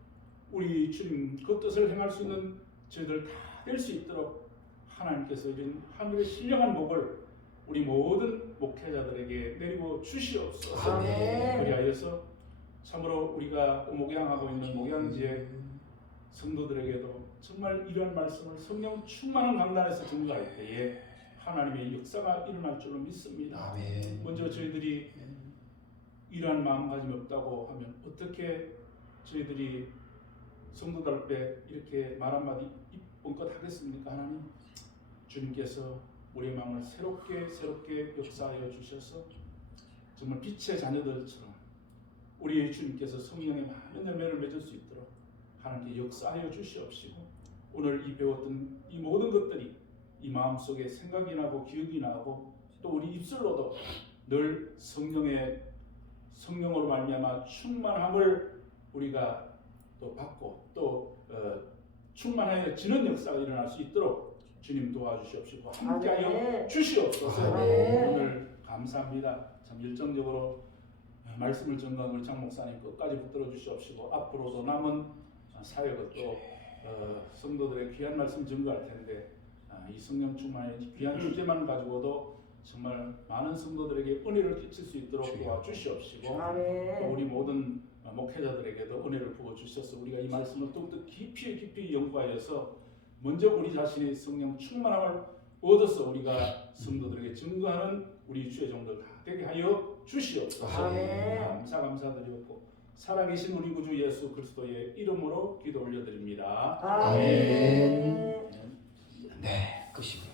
우리 주님 그 뜻을 행할 수 있는 저희들 다 될 수 있도록 하나님께서 이런 하늘의 신령한 복을 우리 모든 목회자들에게 내리고 주시옵소서. 아멘. 그리하여서 참으로 우리가 목양하고 있는 목양지의 성도들에게도 정말 이러한 말씀을 성령 충만한 강단에서 증거할 때에 하나님의 역사가 일어날 줄로 믿습니다. 아멘. 먼저 저희들이 이러한 마음가짐이 없다고 하면 어떻게 저희들이 성도들 앞에 이렇게 말 한마디 이쁜껏 하겠습니까? 하나님 주님께서 우리의 마음을 새롭게 역사하여 주셔서 정말 빛의 자녀들처럼 우리 주님께서 성령의 많은 열매를 맺을 수 있도록 하나님께 역사하여 주시옵시고 오늘 이 배웠던 이 모든 것들이 이 마음속에 생각이 나고 기억이 나고 또 우리 입술로도 늘 성령으로 말미암아 충만함을 우리가 또 받고 또 충만하여지는 역사가 일어날 수 있도록 주님 도와주시옵시고 함께하여 아멘. 주시옵소서. 아멘. 오늘 감사합니다. 참 열정적으로 말씀을 전가한 우리 장 목사님 끝까지 붙들어 주시옵시고 앞으로도 남은 사역을 또 성도들의 귀한 말씀 전가할 텐데 이 성령 충만의 귀한 주제만 가지고도 정말 많은 성도들에게 은혜를 끼칠 수 있도록 도와주시옵시고 또 아멘. 우리 모든 목회자들에게도 은혜를 부어 주셔서 우리가 이 말씀을 더욱더 깊이 연구하여서 먼저 우리 자신의 성령 충만함을 얻어서 우리가 성도들에게 증거하는 우리 주의 종들 다 되게 하여 주시옵소서. 아멘. 감사드리옵고 살아계신 우리 구주 예수 그리스도의 이름으로 기도 올려드립니다. 아멘. 네, 끝입니다.